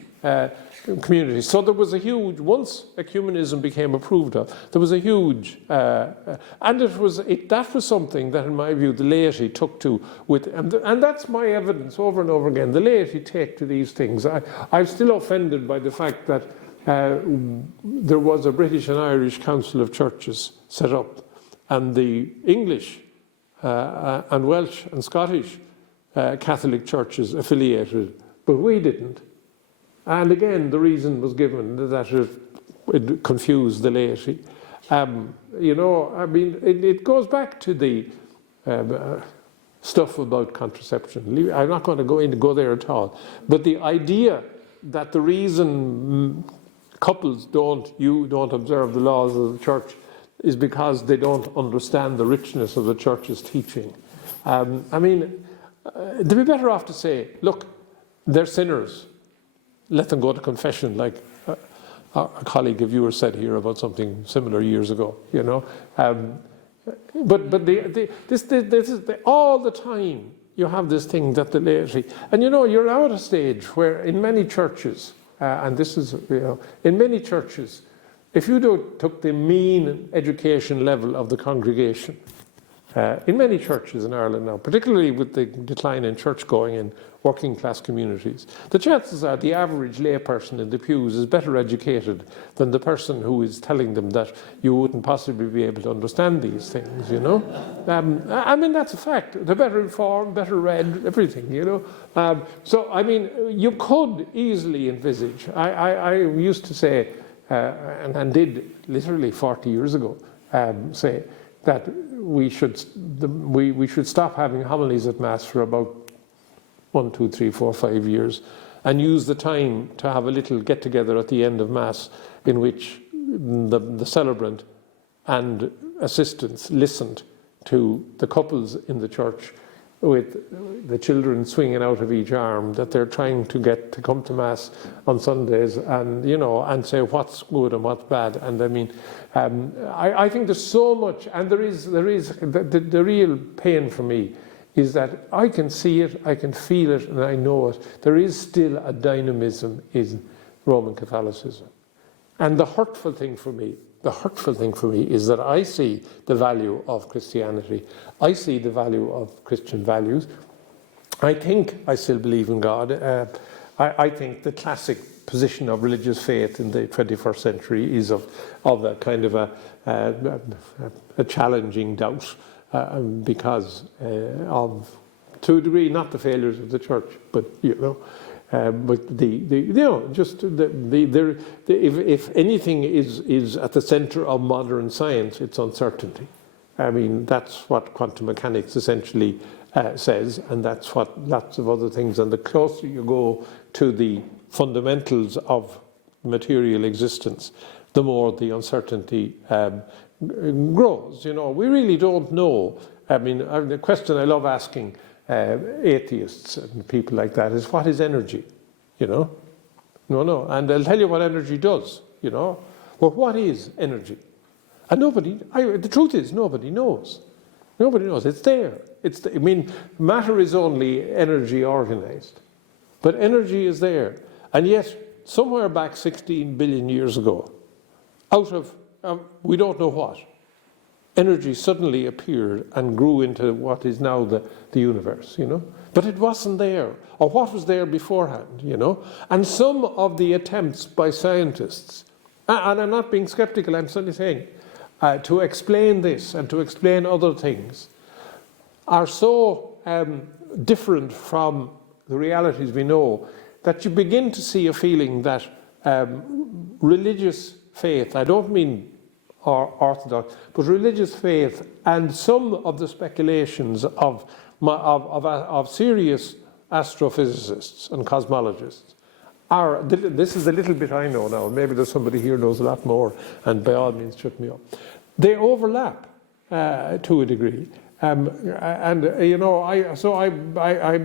community. So there was a huge, once ecumenism became approved of, there was a huge, and that was something that, in my view, the laity took to and that's my evidence over and over again. The laity take to these things. I'm still offended by the fact that there was a British and Irish Council of Churches set up, and the English and Welsh and Scottish Catholic churches affiliated, but we didn't. And again, the reason was given that it confused the laity. It goes back to the stuff about contraception. I'm not going to go there at all. But the idea that the reason couples don't observe the laws of the church is because they don't understand the richness of the church's teaching. They'd be better off to say, look, they're sinners. Let them go to confession, like a colleague of yours said here about something similar years ago. But all the time you have this thing that the laity, and you're now at a stage where in many churches, and this is in many churches, if you took the mean education level of the congregation, in many churches in Ireland now, particularly with the decline in church going in working class communities, the chances are the average layperson in the pews is better educated than the person who is telling them that you wouldn't possibly be able to understand these things, that's a fact. They're better informed, better read, everything, you could easily envisage, I used to say, and did literally 40 years ago, say that we should stop having homilies at Mass for about 1, 2, 3, 4, 5 years, and use the time to have a little get-together at the end of Mass in which the celebrant and assistants listened to the couples in the church with the children swinging out of each arm that they're trying to get to come to Mass on Sundays, and and say what's good and what's bad. And I think there's so much, and there is the real pain for me is that I can see it, I can feel it, and I know it. There is still a dynamism in Roman Catholicism. And the hurtful thing for me is that I see the value of Christianity. I see the value of Christian values. I think I still believe in God. I think the classic position of religious faith in the 21st century is of a kind of a challenging doubt. Because of, to a degree, not the failures of the church, but but if anything is at the centre of modern science, it's uncertainty. That's what quantum mechanics essentially says, and that's what lots of other things. And the closer you go to the fundamentals of material existence, the more the uncertainty grows. We really don't know. The question I love asking atheists and people like that is, what is energy? No. And I'll tell you what energy does. Well, what is energy? And the truth is, nobody knows. Nobody knows. It's there. Matter is only energy organized. But energy is there. And yet, somewhere back 16 billion years ago, out of we don't know what, energy suddenly appeared and grew into what is now the universe, But it wasn't there, or what was there beforehand, And some of the attempts by scientists, and I'm not being skeptical, I'm simply saying, to explain this and to explain other things, are so different from the realities we know that you begin to see a feeling that religious faith, I don't mean orthodox, but religious faith and some of the speculations of serious astrophysicists and cosmologists are, this is the little bit I know now, maybe there's somebody here who knows a lot more, and by all means shut me up. They overlap to a degree. I'm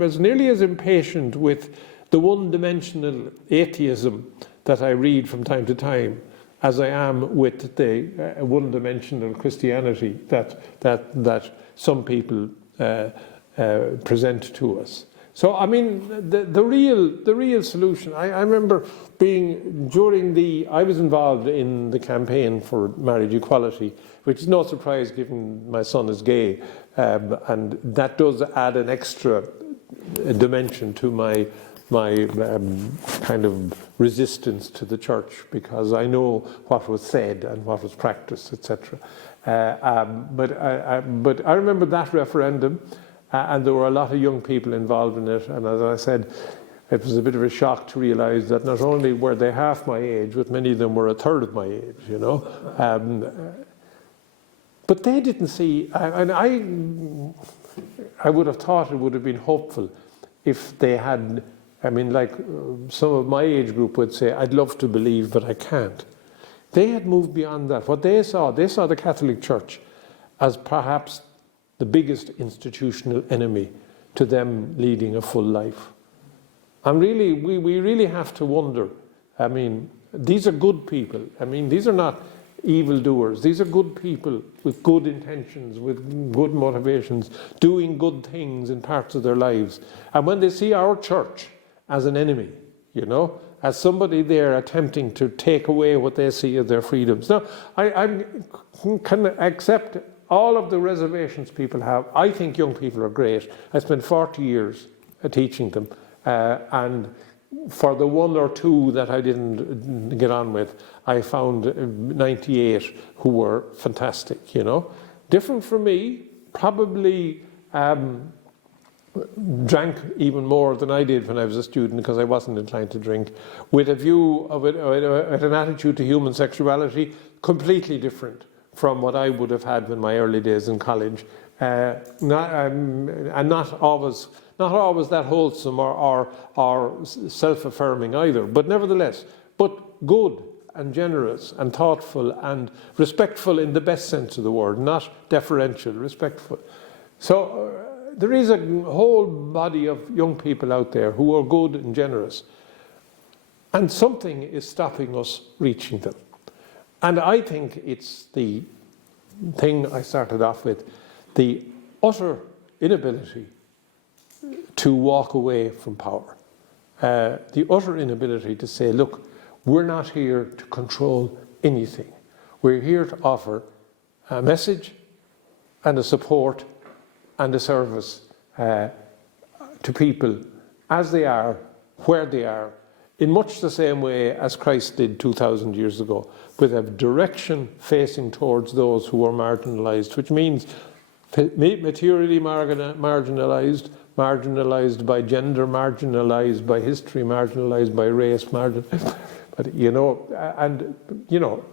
as nearly as impatient with the one-dimensional atheism that I read from time to time as I am with the one-dimensional Christianity that some people present to us. So I mean, the real solution. I remember I was involved in the campaign for marriage equality, which is no surprise given my son is gay, and that does add an extra dimension to my kind of resistance to the church, because I know what was said and what was practiced, etc. But I remember that referendum. And there were a lot of young people involved in it, and as I said, it was a bit of a shock to realise that not only were they half my age, but many of them were a third of my age, you know. But they didn't see, and I would have thought it would have been hopeful if they had, I mean, like some of my age group would say, I'd love to believe, but I can't. They had moved beyond that. What they saw the Catholic Church as perhaps the biggest institutional enemy to them leading a full life. And really, we really have to wonder. I mean, these are good people. I mean, these are not evildoers. These are good people with good intentions, with good motivations, doing good things in parts of their lives. And when they see our church as an enemy, you know, as somebody there attempting to take away what they see as their freedoms. Now, I can accept all of the reservations people have. I think young people are great. I spent 40 years teaching them, and for the one or two that I didn't get on with, I found 98 who were fantastic, you know. Different from me, probably drank even more than I did when I was a student, because I wasn't inclined to drink, with a view of it, with an attitude to human sexuality completely different from what I would have had in my early days in college, and not always that wholesome or self-affirming either, but nevertheless, but good and generous and thoughtful and respectful in the best sense of the word, not deferential, respectful. So there is a whole body of young people out there who are good and generous, and something is stopping us reaching them. And I think it's the thing I started off with, the utter inability to walk away from power. The utter inability to say, look, we're not here to control anything. We're here to offer a message and a support and a service to people as they are, where they are, in much the same way as Christ did 2,000 years ago, with a direction facing towards those who are marginalised, which means materially marginalised, marginalised by gender, marginalised by history, marginalised by race, but you know, and you know,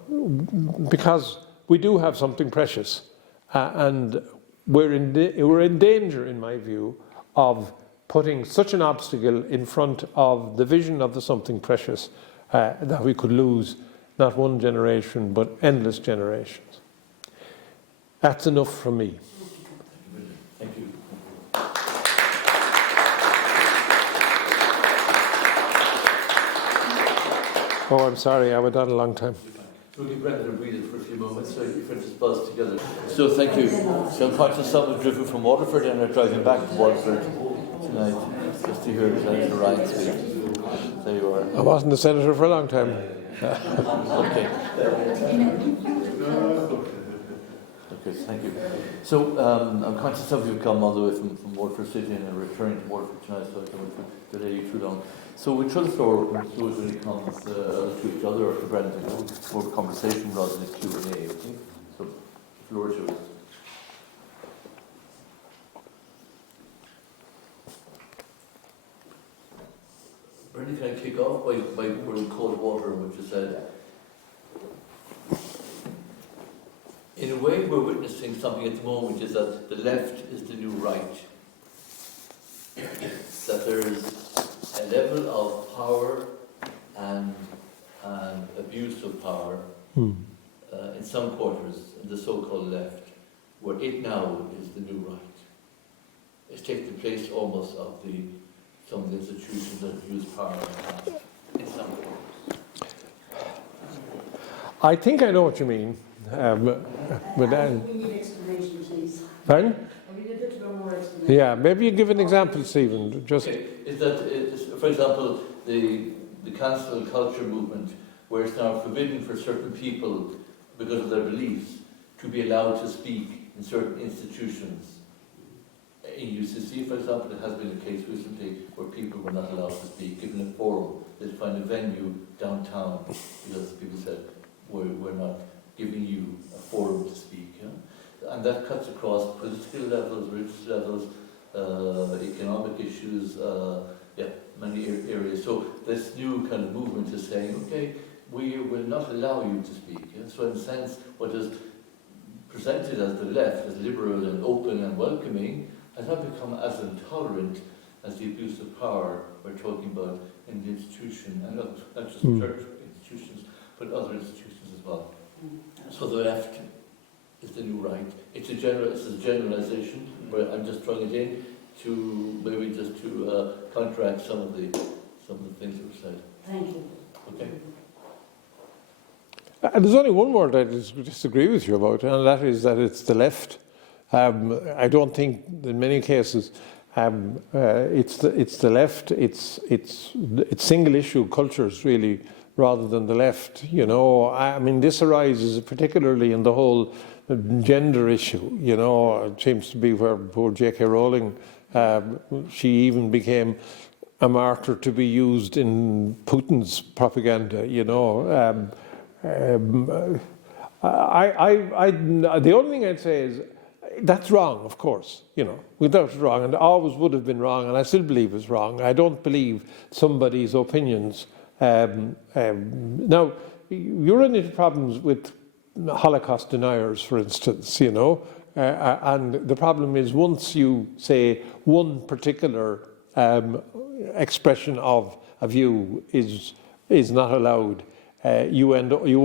because we do have something precious, and we're in danger, in my view, of putting such an obstacle in front of the vision of the something precious that we could lose not one generation but endless generations. That's enough from me. Thank you. Oh, I'm sorry, I went on a long time. We'll give Brendan a breather for a few moments so you can just buzz together. So thank you. So I'm conscious someone driven from Waterford and are driving back to Waterford tonight just to hear Senator Ryan speak. There you are. I wasn't a senator for a long time. Okay. Okay, thank you. So I'm conscious some of you have come all the way from Waterford City and are returning to Waterford tonight, so I don't want to delay you too long. So we throw the floor those when it comes to each other or to Brendan, more conversation rather than Q&A. Okay? So the floor is yours. Brendan, can I kick off by pouring cold water on what you said? In a way, we're witnessing something at the moment, is that the left is the new right. That there is a level of power in some quarters, in the so-called left, where it now is the new right. It's taken the place almost of some of the institutions that have used power in some quarters. I think I know what you mean. But We need explanation, please. pardon? I need a bit of more explanation. Yeah, maybe you give an example, Stephen. Just Okay, is that, for example, the cancel culture movement, where it's now forbidden for certain people, because of their beliefs, to be allowed to speak in certain institutions. In UCC, for example, it has been a case recently where people were not allowed to speak, given a forum. They'd find a venue downtown because people said, we're not giving you a forum to speak. Yeah? And that cuts across political levels, religious levels, economic issues, many areas. So this new kind of movement is saying, okay, we will not allow you to speak. Yeah? So in a sense, what is presented as the left, as liberal and open and welcoming, has not become as intolerant as the abuse of power we're talking about in the institution, and not just church institutions, but other institutions as well. So the left is the new right. It's a generalization, where I'm just throwing it in to maybe just to counteract some of the things that were said. Thank you. Okay. And there's only one word I disagree with you about, and that is that it's the left. I don't think, in many cases, it's the left. It's single issue cultures really, rather than the left. You know, I mean, this arises particularly in the whole gender issue. You know, it seems to be where poor J.K. Rowling, she even became a martyr to be used in Putin's propaganda. You know. The only thing I'd say is that's wrong, of course, you know, without it wrong, and always would have been wrong, and I still believe it's wrong. I don't believe somebody's opinions. Now, you run into problems with Holocaust deniers, for instance, you know, and the problem is once you say one particular expression of a view is not allowed, you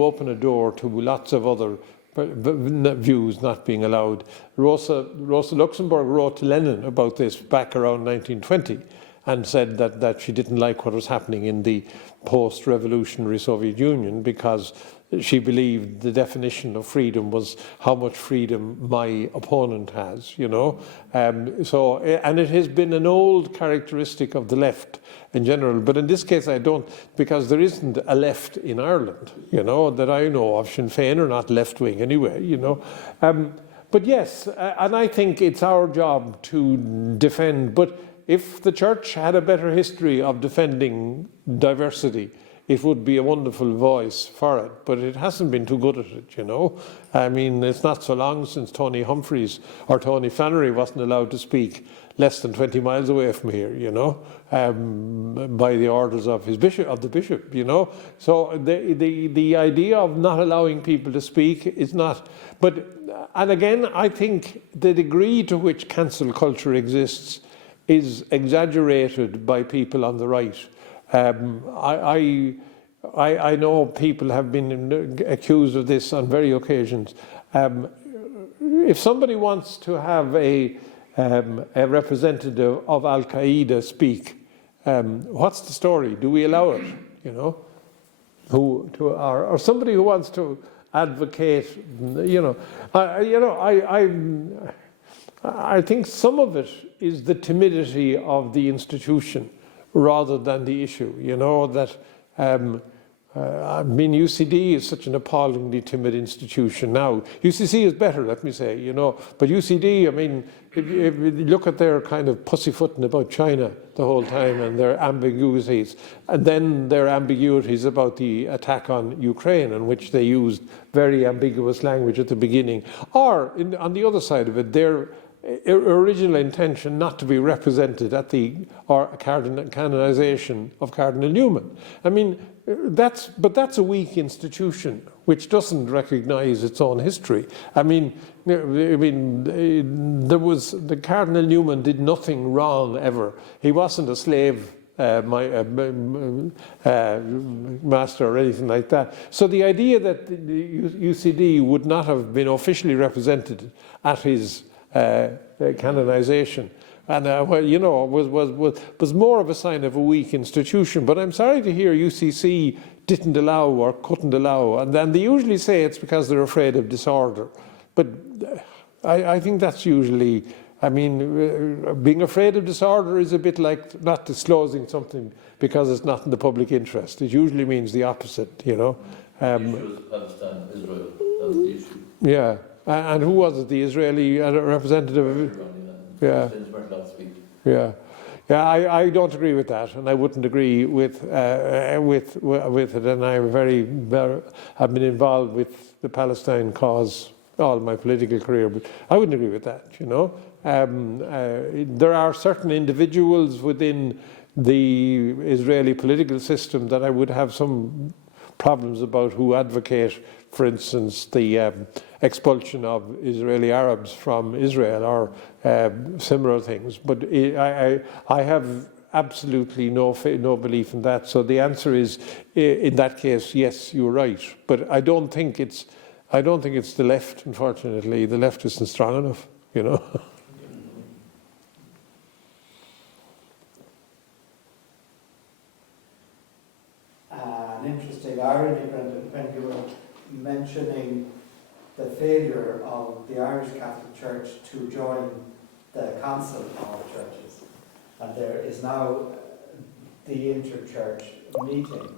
open a door to lots of other views not being allowed. Rosa Luxemburg wrote to Lenin about this back around 1920 and said that she didn't like what was happening in the post-revolutionary Soviet Union because she believed the definition of freedom was how much freedom my opponent has, you know. And it has been an old characteristic of the left in general, but in this case I don't, because there isn't a left in Ireland, you know, that I know of. Sinn Féin are not left-wing anyway, you know. But yes, and I think it's our job to defend, but if the church had a better history of defending diversity, it would be a wonderful voice for it, but it hasn't been too good at it, you know. I mean, it's not so long since Tony Humphreys or Tony Flannery wasn't allowed to speak less than 20 miles away from here, you know, by the orders of the bishop, you know. So the idea of not allowing people to speak is not, and again, I think the degree to which cancel culture exists is exaggerated by people on the right. I know people have been accused of this on various occasions. If somebody wants to have a representative of Al Qaeda speak, what's the story? Do we allow it? You know, or somebody who wants to advocate? You know, I think some of it is the timidity of the institution rather than the issue, you know, that I mean, UCD is such an appallingly timid institution now. UCC is better, let me say, you know, but UCD, I mean, if you look at their kind of pussyfooting about China the whole time and their ambiguities, and then their ambiguities about the attack on Ukraine, in which they used very ambiguous language at the beginning, or on the other side of it, their original intention not to be represented at the canonization of Cardinal Newman. I mean, that's a weak institution which doesn't recognise its own history. I mean, the Cardinal Newman did nothing wrong ever. He wasn't a slave master or anything like that. So the idea that the UCD would not have been officially represented at his canonization, and well, you know, was more of a sign of a weak institution. But I'm sorry to hear UCC didn't allow or couldn't allow, and then they usually say it's because they're afraid of disorder. But I think that's usually, I mean, being afraid of disorder is a bit like not disclosing something because it's not in the public interest. It usually means the opposite, you know. The issue is Palestine, Israel. That's the issue. Yeah, and who was it? The Israeli representative? Yeah. Last week. Yeah. Yeah, I don't agree with that, and I wouldn't agree with it. And I'm have been involved with the Palestine cause all my political career, but I wouldn't agree with that. You know, there are certain individuals within the Israeli political system that I would have some problems about who advocate, for instance, the expulsion of Israeli Arabs from Israel or similar things. But I have absolutely no belief in that. So the answer is, in that case, yes, you're right. But I don't think it's the left. Unfortunately, the left isn't strong enough. You know. An interesting irony, Brendan, when you were mentioning the failure of the Irish Catholic Church to join the Council of Churches, and there is now the interchurch meeting.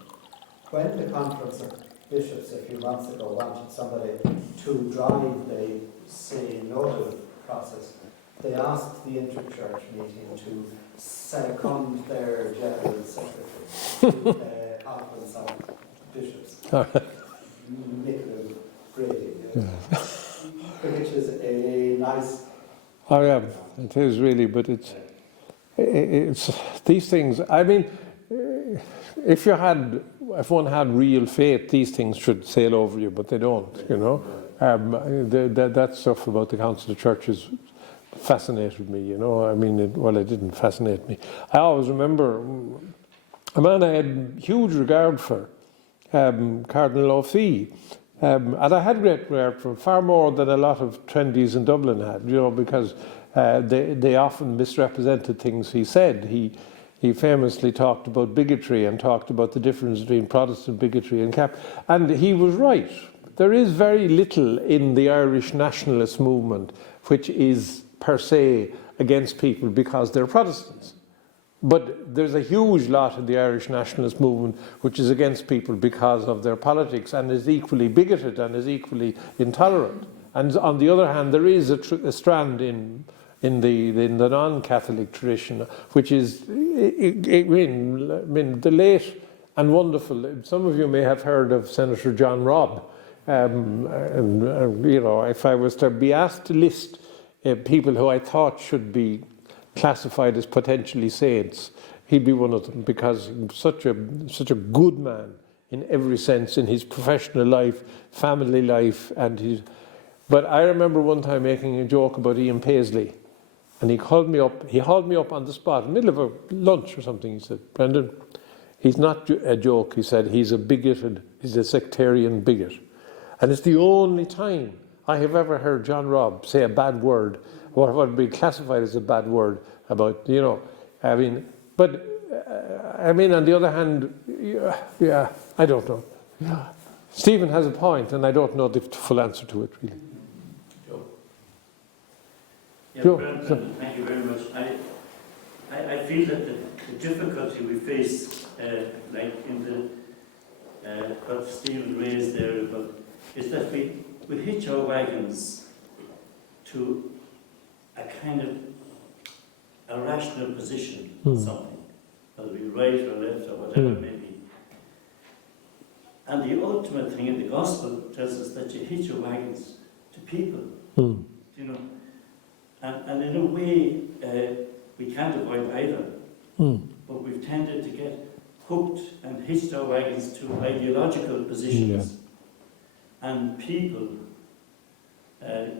When the Conference of Bishops a few months ago wanted somebody to drive the synodal process, they asked the interchurch meeting to second their general secretary to the Conference of Bishops. Nicola Brady, which is a nice. Oh yeah, it is really, but it's these things. I mean, if one had real faith, these things should sail over you, but they don't. You know, that stuff about the Council of Churches fascinated me. You know, I mean, it didn't fascinate me. I always remember a man I had huge regard for, Cardinal O'Fee. And I had great regard for him, far more than a lot of trendies in Dublin had, you know, because they often misrepresented things he said. He famously talked about bigotry and talked about the difference between Protestant bigotry and and he was right. There is very little in the Irish nationalist movement which is per se against people because they're Protestants. But there's a huge lot in the Irish nationalist movement which is against people because of their politics and is equally bigoted and is equally intolerant. And on the other hand, there is a strand in the non-Catholic tradition, which is, I mean, the late and wonderful. Some of you may have heard of Senator John Robb. You know, if I was to be asked to list people who I thought should be classified as potentially saints, he'd be one of them, because he was such a good man in every sense, in his professional life, family life, and his. But I remember one time making a joke about Ian Paisley, and he called me up. He hauled me up on the spot, in the middle of a lunch or something. He said, "Brendan, he's not a joke." He said, he's a sectarian bigot, and it's the only time I have ever heard John Robb say a bad word, what would be classified as a bad word about, you know, I mean, but, I mean, on the other hand, yeah, I don't know. Yeah. Stephen has a point, and I don't know the full answer to it, really. Joe. Yeah, Joe, Brendan, thank you very much. I feel that the difficulty we face, like in what Stephen raised there, is that we hitch our wagons to a kind of a rational position on something, whether it be right or left or whatever it may be. And the ultimate thing in the gospel tells us that you hitch your wagons to people, you know. And in a way, we can't avoid either, but we've tended to get hooked and hitched our wagons to ideological positions, and people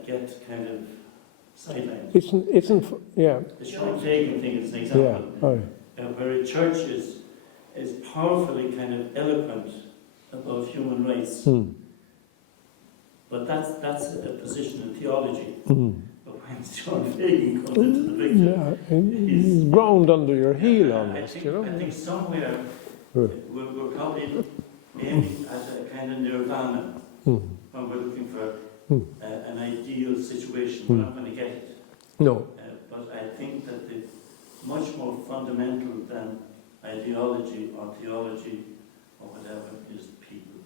get kind of sidelined. It's yeah. The short-taking thing is an example. Yeah. Oh, where a church is powerfully kind of eloquent about human rights. But that's a position in theology. But when John Fagan comes into the picture, he's ground under your heel almost, I think somewhere we're probably aiming at a kind of nirvana when we're looking for an ideal situation. We're not going to get it. No. But I think that the much more fundamental than ideology or theology or whatever is people.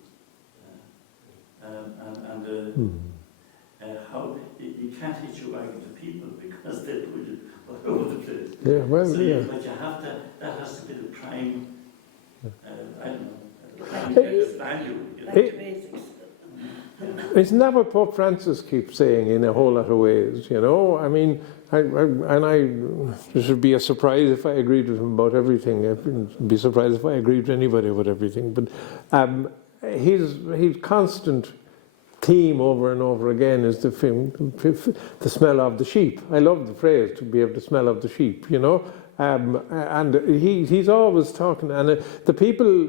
How you can't teach your argument to people because they put it all over the place. Yeah, well, so yeah. But you have to. That has to be the prime. I don't know. Prime value. You know? Isn't that what Pope Francis keeps saying in a whole lot of ways? You know, I mean, it should be a surprise if I agreed with him about everything. I'd be surprised if I agreed with anybody about everything. But his constant theme over and over again is the smell of the sheep. I love the phrase, to be able to smell of the sheep, you know. And he's always talking, and the people,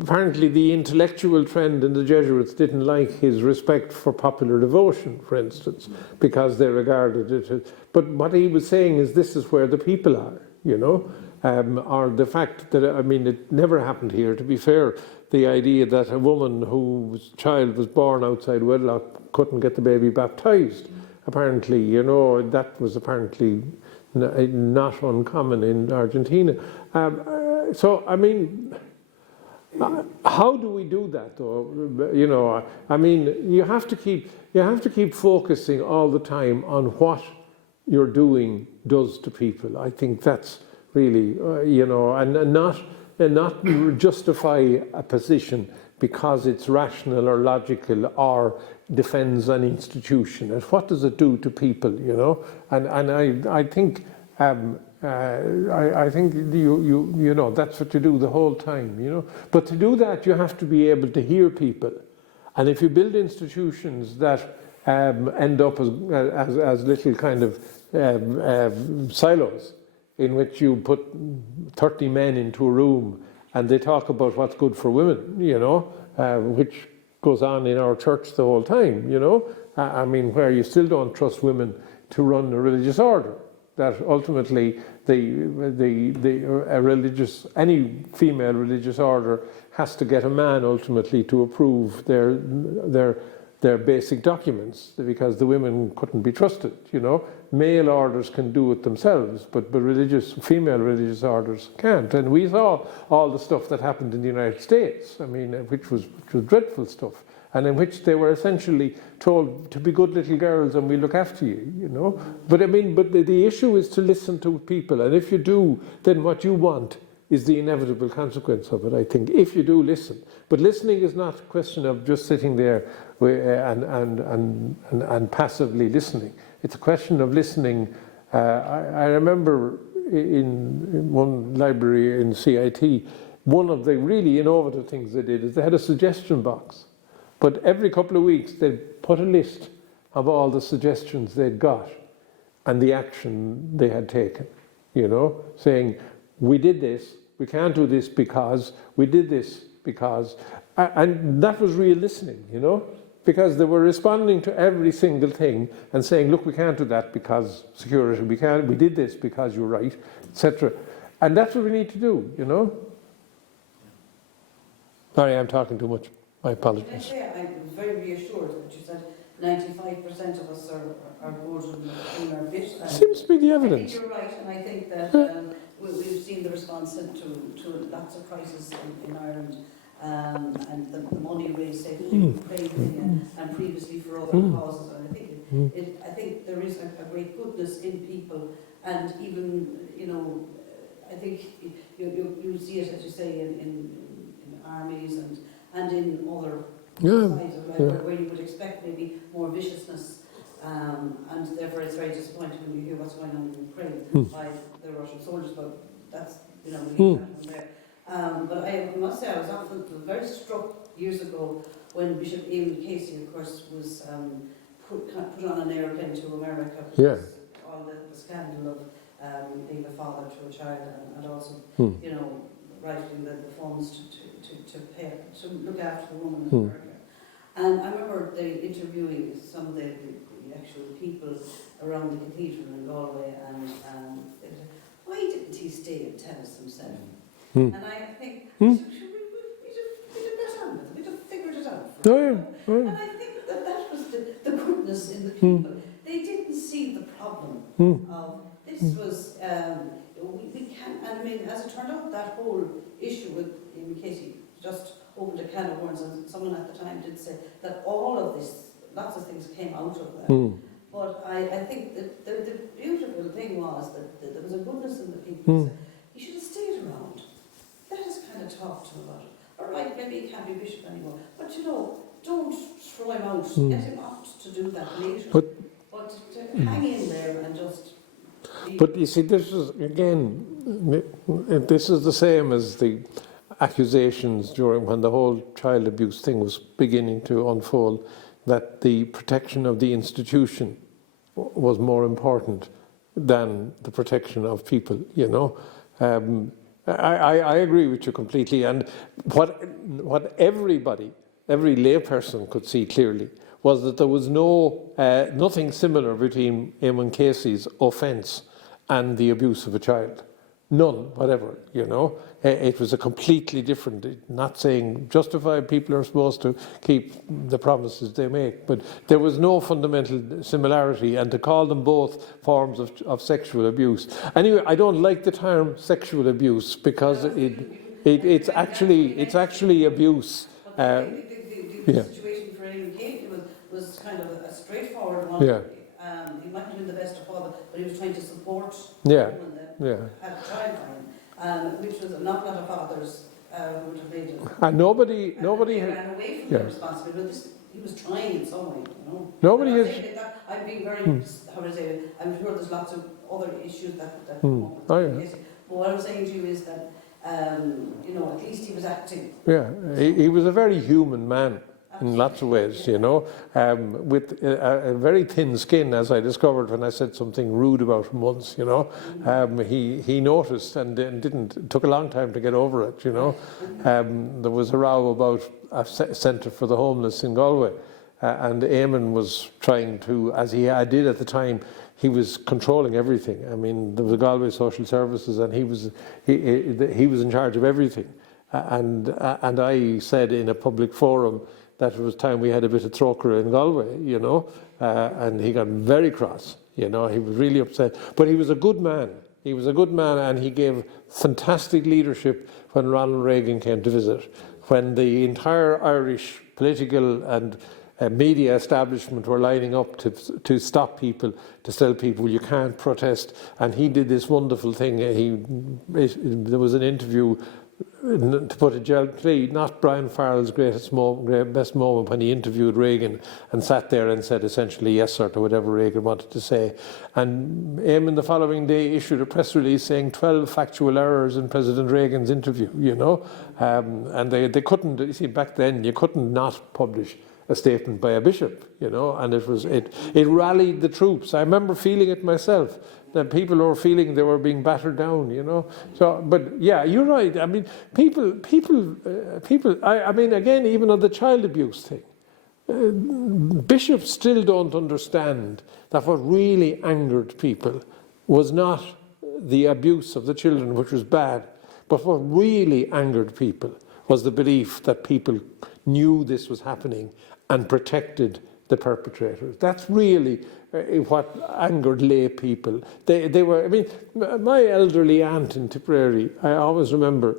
apparently the intellectual trend in the Jesuits didn't like his respect for popular devotion, for instance, because they regarded it as, but what he was saying is this is where the people are, you know. Or the fact that, I mean, it never happened here, to be fair, the idea that a woman whose child was born outside wedlock couldn't get the baby baptized, apparently, you know, that was apparently not uncommon in Argentina. So, I mean, how do we do that, though? You know, I mean, you have to keep focusing all the time on what you're doing does to people. I think that's really, you know, and not justify a position because it's rational or logical or defends an institution. And what does it do to people, you know? And I think I think you know that's what you do the whole time, you know. But to do that, you have to be able to hear people. And if you build institutions that end up as little kind of silos, in which you put 30 men into a room and they talk about what's good for women, you know, which goes on in our church the whole time, you know. I mean, where you still don't trust women to run a religious order, that ultimately any female religious order has to get a man ultimately to approve their basic documents, because the women couldn't be trusted, you know. Male orders can do it themselves, but female religious orders can't. And we saw all the stuff that happened in the United States, I mean, which was dreadful stuff, and in which they were essentially told to be good little girls and we look after you, you know. But I mean, the issue is to listen to people, and if you do, then what you want is the inevitable consequence of it, I think, if you do listen. But listening is not a question of just sitting there and passively listening. It's a question of listening. I remember in one library in CIT, one of the really innovative things they did is they had a suggestion box. But every couple of weeks they'd put a list of all the suggestions they'd got and the action they had taken, you know, saying, we did this, we can't do this because, we did this because, and that was real listening, you know, because they were responding to every single thing and saying, look, we can't do that because security, we did this because you're right, etc. And that's what we need to do, you know. Sorry, I'm talking too much. My apologies. I was very reassured that you said 95% of us are good in our bit. Seems to be the evidence. I think you're right, and I think that we've seen the response to lots of crises in Ireland, and the money raised, say, for the Ukraine thing and previously for other causes. And I think there is a great goodness in people, and even, you know, I think you see it, as you say, in armies and in other sides of life where you would expect maybe more viciousness, and therefore it's very disappointing when you hear what's going on in Ukraine by the Russian soldiers, but that's, you know, we leave that from there. But I must say I was often very struck years ago when Bishop Eamon Casey, of course, was put on an airplane to America. Yeah. All the scandal of being a father to a child, and also, you know, writing the funds to pay, to look after the woman in Hmm. America. And I remember they interviewing some of the actual people around the cathedral in Galway, and they said, why didn't he stay and tell us himself? Hmm. And I think, Hmm. should we'd have got on with it, we'd have figured it out. Oh, yeah. Oh, And yeah. I think that was the goodness in the Hmm. people. They didn't see the problem Hmm. of this was, we can't, and I mean, as it turned out, that whole issue with, in Katie, just opened a can of worms, and someone at the time did say that all of this, lots of things came out of that. Hmm. But I think that the beautiful thing was that there was a goodness in the people Hmm. who said, he should have stayed around. Let us kind of talk to him about it. All right, maybe he can't be bishop anymore, but you know, don't throw him out. Get him out to do that later. But to hang in there and just... But you see, this is, again, this is the same as the accusations during when the whole child abuse thing was beginning to unfold, that the protection of the institution was more important than the protection of people, you know. I agree with you completely. And what everybody, every layperson could see clearly was that there was nothing similar between Eamon Casey's offence and the abuse of a child. None, whatever, you know. It was a completely different, not saying justified people are supposed to keep the promises they make, but there was no fundamental similarity, and to call them both forms of sexual abuse. Anyway, I don't like the term sexual abuse because it's actually abuse. The situation for Eamon Casey was kind of a straightforward one. Yeah. He might have been the best of father, but he was trying to support Yeah. women that Yeah. had a child for him, which was not a lot of fathers who would have made it. And nobody He had, ran away from yeah. the responsibility, but he was trying in some way, you know. Nobody And I'm has- saying that I'm being very, how do I say it, I'm sure there's lots of other issues that come up with Oh, yeah. Casey. But what I'm saying to you is that, you know, at least he was acting. Yeah, he was a very human man in lots of ways, you know, with a very thin skin, as I discovered when I said something rude about him once, you know. He noticed and it took a long time to get over it, you know. There was a row about a centre for the homeless in Galway, and Eamon was trying to, as he did at the time, he was controlling everything. I mean, there was Galway Social Services, and he was in charge of everything. And I said in a public forum that it was time we had a bit of trochra in Galway, you know, and he got very cross, you know, he was really upset. But he was a good man. He was a good man, and he gave fantastic leadership when Ronald Reagan came to visit, when the entire Irish political and media establishment were lining up to stop people, to tell people you can't protest. And he did this wonderful thing. There was an interview, to put it gently, not Brian Farrell's best moment, when he interviewed Reagan and sat there and said essentially yes sir to whatever Reagan wanted to say. And Eamon the following day issued a press release saying 12 factual errors in President Reagan's interview, you know. And they couldn't, you see, back then you couldn't not publish a statement by a bishop, you know, and it rallied the troops. I remember feeling it myself, that people were feeling they were being battered down, you know. So, but yeah, you're right. I mean, people. I mean, again, even on the child abuse thing, bishops still don't understand that what really angered people was not the abuse of the children, which was bad, but what really angered people was the belief that people knew this was happening and protected the perpetrators. That's really what angered lay people. They were, I mean, my elderly aunt in Tipperary, I always remember,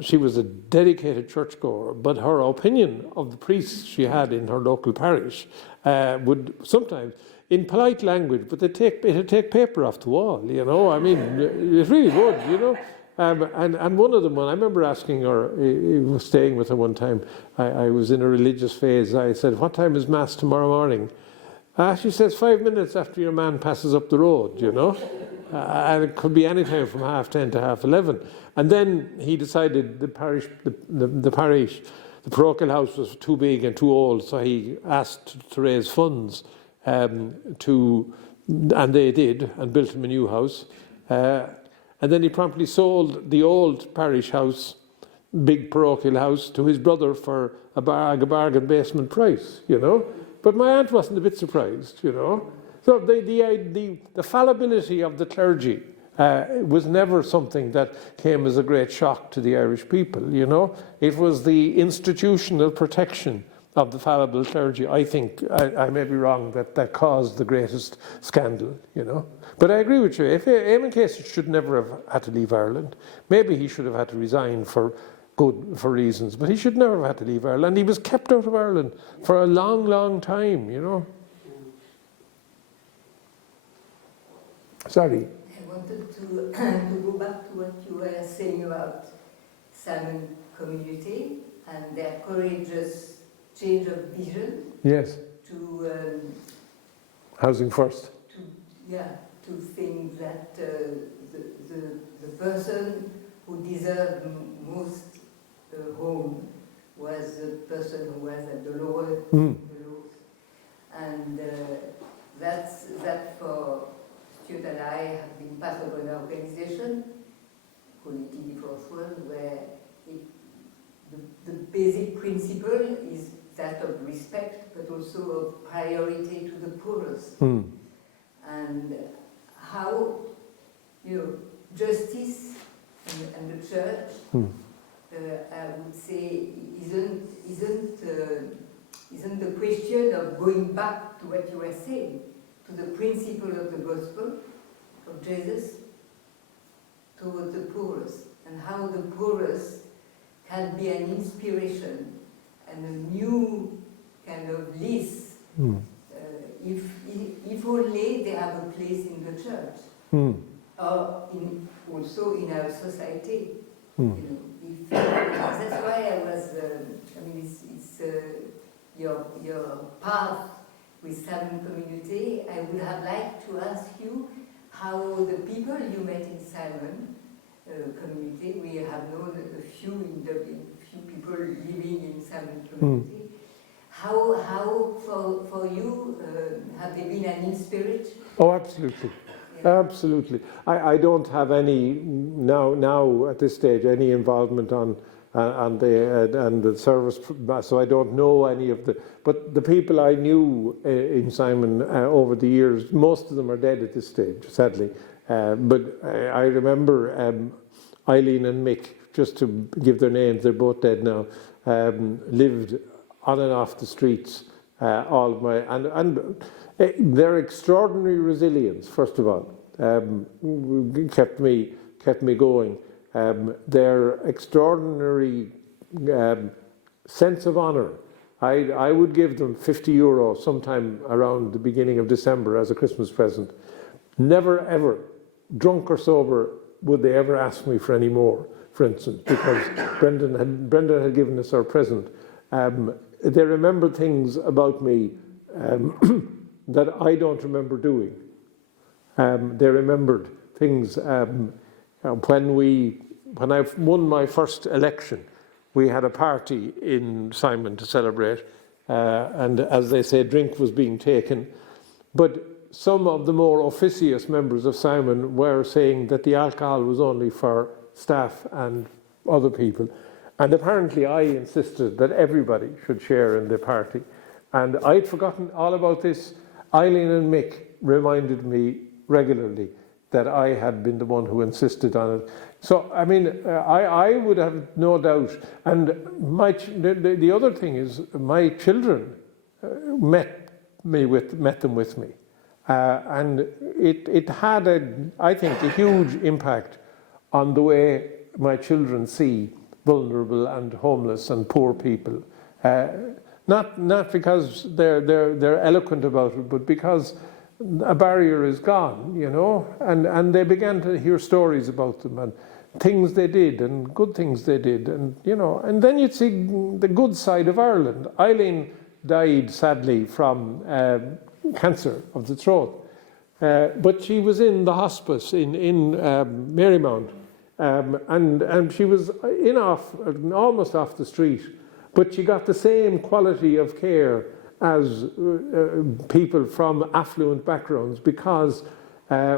she was a dedicated churchgoer, but her opinion of the priests she had in her local parish would sometimes, in polite language, but it'd take paper off the wall, you know. I mean, it really would, you know. And one of them, I remember asking her, he was staying with her one time, I was in a religious phase, I said, what time is Mass tomorrow morning? She says, 5 minutes after your man passes up the road, you know. And it could be any time from 10:30 to 11:30. And then he decided the parochial house was too big and too old, so he asked to raise funds to and they did, and built him a new house. And then he promptly sold the old parish house, big parochial house, to his brother for a bargain basement price, you know. But my aunt wasn't a bit surprised, you know. So the fallibility of the clergy was never something that came as a great shock to the Irish people, you know. It was the institutional protection of the fallible clergy, I think, I may be wrong, that caused the greatest scandal, you know. But I agree with you. If Eamon Casey should never have had to leave Ireland. Maybe he should have had to resign for reasons, but he should never have had to leave Ireland. He was kept out of Ireland for a long, long time, you know. Sorry. I wanted to go back to what you were saying about Simon community and their courageous change of vision. Yes. To housing first. To think that the person who deserved most home was the person who was at the lowest. And that for Stuart and I have been part of an organization, Quality Difference World, where the basic principle is that of respect, but also of priority to the poorest. And how, justice and the church, I would say, isn't the question of going back to what you were saying, to the principle of the gospel of Jesus towards the poorest, and how the poorest can be an inspiration and a new kind of lease. If only they have a place in the church, or also in our society. That's why I was. It's your path with Simon community. I would have liked to ask you how the people you met in Simon community. We have known a few in Dublin, few people living in Simon community. How for you, have they been an inspiration? Oh, absolutely. Yeah. Absolutely. I don't have any, now at this stage, any involvement on the service, so I don't know any of but the people I knew in Simon over the years, most of them are dead at this stage, sadly. But I remember Eileen and Mick, just to give their names, they're both dead now, lived on and off the streets and their extraordinary resilience, first of all, kept me going. Their extraordinary sense of honour. I would give them €50 sometime around the beginning of December as a Christmas present. Never ever, drunk or sober, would they ever ask me for any more, for instance, because Brendan had given us our present. They remember things about me that I don't remember doing. They remembered things when I won my first election. We had a party in Simon to celebrate, and as they say, drink was being taken. But some of the more officious members of Simon were saying that the alcohol was only for staff and other people. And apparently I insisted that everybody should share in the party. And I'd forgotten all about this. Eileen and Mick reminded me regularly that I had been the one who insisted on it. So, I mean, I would have no doubt. And the other thing is, my children met them with me. And it had, I think, a huge impact on the way my children see vulnerable and homeless and poor people. Not because they're eloquent about it, but because a barrier is gone, and they began to hear stories about them and things they did and good things they did, and then you'd see the good side of Ireland. Eileen died sadly from cancer of the throat, but she was in the hospice in Marymount, and she was almost off the street, but she got the same quality of care as people from affluent backgrounds because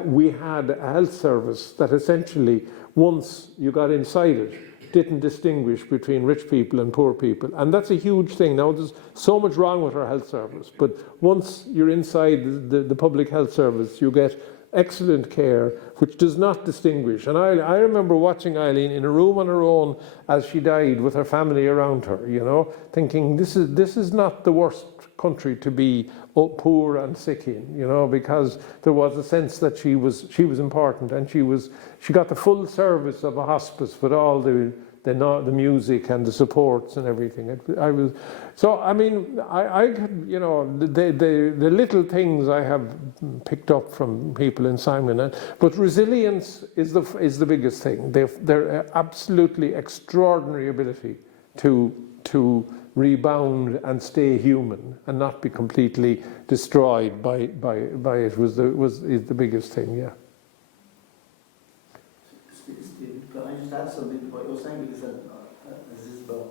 we had a health service that essentially, once you got inside it, didn't distinguish between rich people and poor people. And that's a huge thing. Now, there's so much wrong with our health service, but once you're inside the public health service, you get excellent care, which does not distinguish. And I remember watching Eileen in a room on her own as she died with her family around her, you know, thinking this is not the worst country to be poor and sick in, you know, because there was a sense that she was important, and she got the full service of a hospice with all the music and the supports and everything. I you know, the little things I have picked up from people in Simon, but resilience is the biggest thing. Their absolutely extraordinary ability to rebound and stay human and not be completely destroyed by it is the biggest thing. Yeah. Steve, can I just add something to what you're saying? Because as Isabel,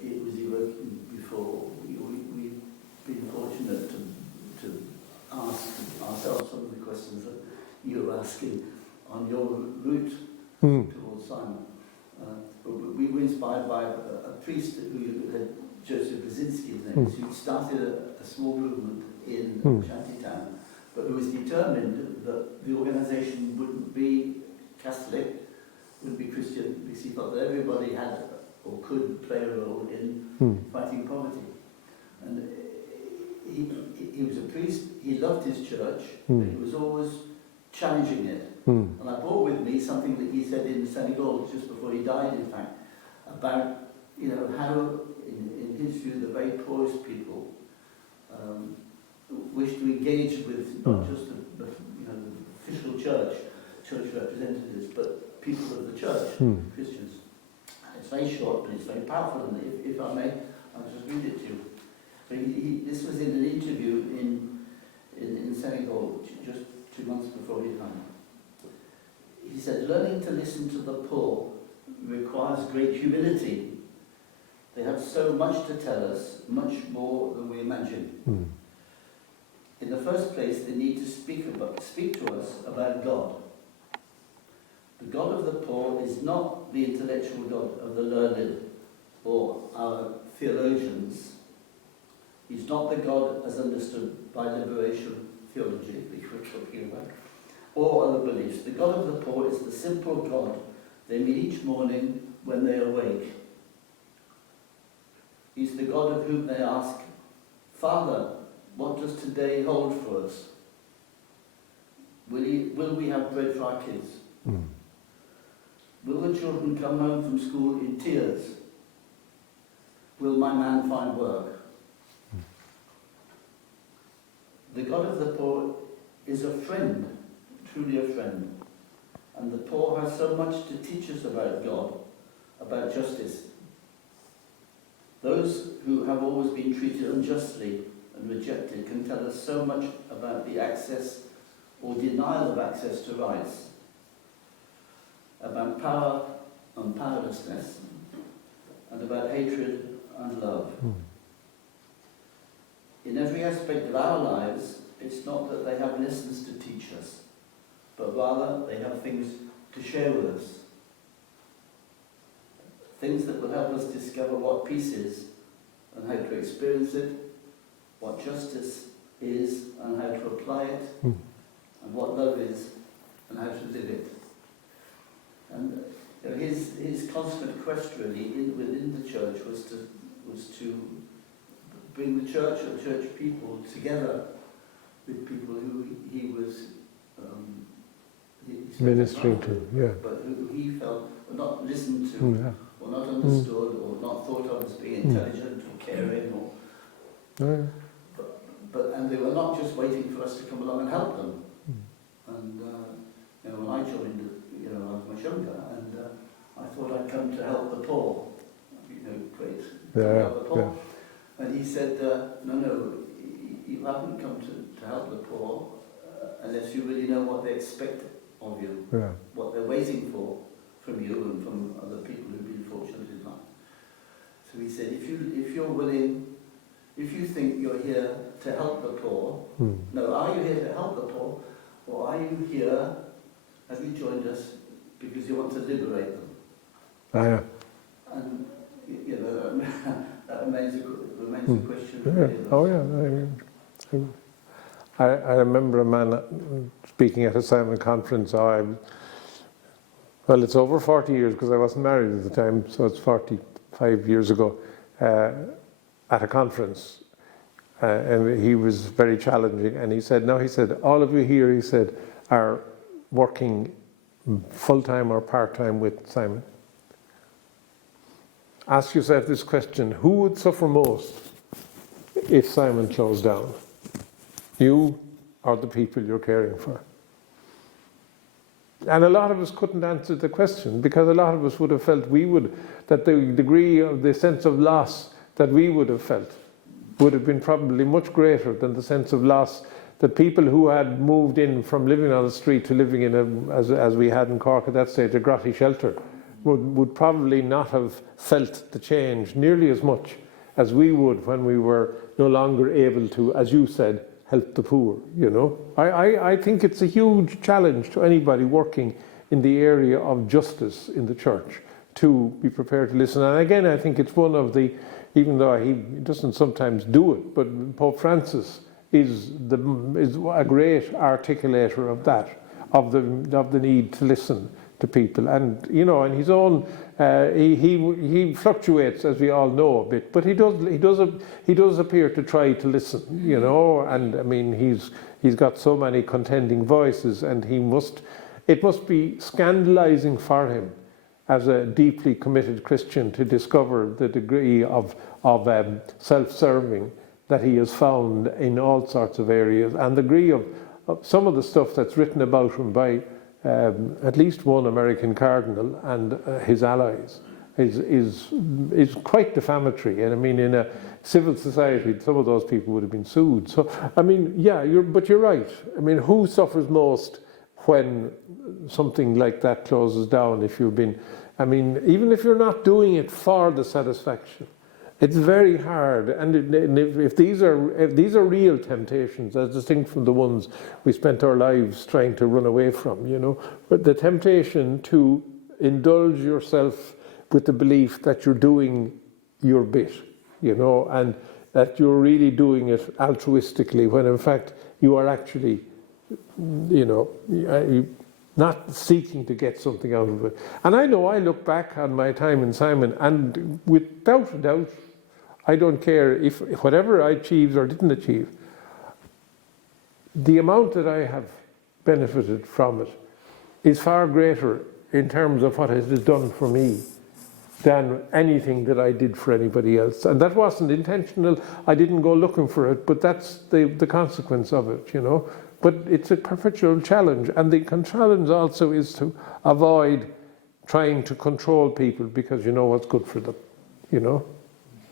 it was you working before, we've been fortunate to ask ourselves some of the questions that you're asking on your route towards Simon. But we were inspired by a priest who had Joseph Brzezinski's name, who started a small movement in Shantytown, but who was determined that the organisation wouldn't be Catholic, wouldn't be Christian, because he thought that everybody had or could play a role in fighting poverty. And he was a priest, he loved his church, but he was always challenging it. And I brought with me something that he said in Senegal just before he died, in fact, about, you know, how in his view the very poorest people wish to engage with not just the official church representatives, but people of the church, Christians. It's very short, but it's very powerful, and if I may, I'll just read it to you. So this was in an interview in Senegal just 2 months before he died. He said, "Learning to listen to the poor requires great humility. They have so much to tell us, much more than we imagine. In the first place, they need to speak to us about God. The God of the poor is not the intellectual God of the learned or our theologians. He's not the God as understood by liberation theology that you were talking about, or other beliefs. The God of the poor is the simple God they meet each morning when they awake. He's the God of whom they ask, 'Father, what does today hold for us? Will we have bread for our kids? Will the children come home from school in tears? Will my man find work?' The God of the poor is a friend, truly a friend. And the poor has so much to teach us about God, about justice. Those who have always been treated unjustly and rejected can tell us so much about the access or denial of access to rights, about power and powerlessness, and about hatred and love. In every aspect of our lives, it's not that they have lessons to teach us, but rather they have things to share with us. Things that will help us discover what peace is and how to experience it, what justice is and how to apply it, and what love is and how to live it. And his constant quest really within the church was to bring the church or church people together with people who he was ministering to, yeah. But who he felt were not listened to, or not understood, or not thought of as being intelligent or caring, or and they were not just waiting for us to come along and help them. And when I joined, I was much younger, and I thought I'd come to help the poor. Great. Help the poor. And he said, no, you haven't come to help the poor unless you really know what they expect of you, what they're waiting for from you and from other people who've been fortunate in life. So he said, if you're willing, if you think you're here to help the poor? Hmm. No, are you here to help the poor? Or are you here, have you joined us because you want to liberate them? Yeah. And, you know, that remains a question. Yeah. Really. Oh yeah. I remember a man speaking at a Simon conference. Well, it's over 40 years because I wasn't married at the time, so it's 45 years ago, at a conference. And he was very challenging. And he said, all of you here, he said, are working full-time or part-time with Simon. Ask yourself this question: who would suffer most if Simon closed down? You or the people you're caring for? And a lot of us couldn't answer the question, because a lot of us would have felt that the degree of the sense of loss that we would have felt would have been probably much greater than the sense of loss that people who had moved in from living on the street to living in as we had in Cork at that stage, a grotty shelter, would probably not have felt the change nearly as much as we would when we were no longer able to, as you said, help the poor, you know. I think it's a huge challenge to anybody working in the area of justice in the church to be prepared to listen. And again, I think it's one of the, even though he doesn't sometimes do it, but Pope Francis is a great articulator of that, of the need to listen to people. And you know, and his own he fluctuates, as we all know, a bit, but he does appear to try to listen, you know. And I mean, he's got so many contending voices, and it must be scandalizing for him as a deeply committed Christian to discover the degree of self-serving that he has found in all sorts of areas, and the degree of some of the stuff that's written about him by at least one American cardinal and his allies is quite defamatory. And I mean, in a civil society, some of those people would have been sued. So I mean, yeah, but you're right. I mean, who suffers most when something like that closes down? If you've been, I mean, even if you're not doing it for the satisfaction, it's very hard. And if these are real temptations, as distinct from the ones we spent our lives trying to run away from, you know, but the temptation to indulge yourself with the belief that you're doing your bit, you know, and that you're really doing it altruistically, when in fact you are actually, you know, not seeking to get something out of it. And I know I look back on my time in Simon, and without a doubt, I don't care if whatever I achieved or didn't achieve, the amount that I have benefited from it is far greater in terms of what it has done for me than anything that I did for anybody else. And that wasn't intentional. I didn't go looking for it, but that's the consequence of it, you know. But it's a perpetual challenge. And the challenge also is to avoid trying to control people because you know what's good for them, you know.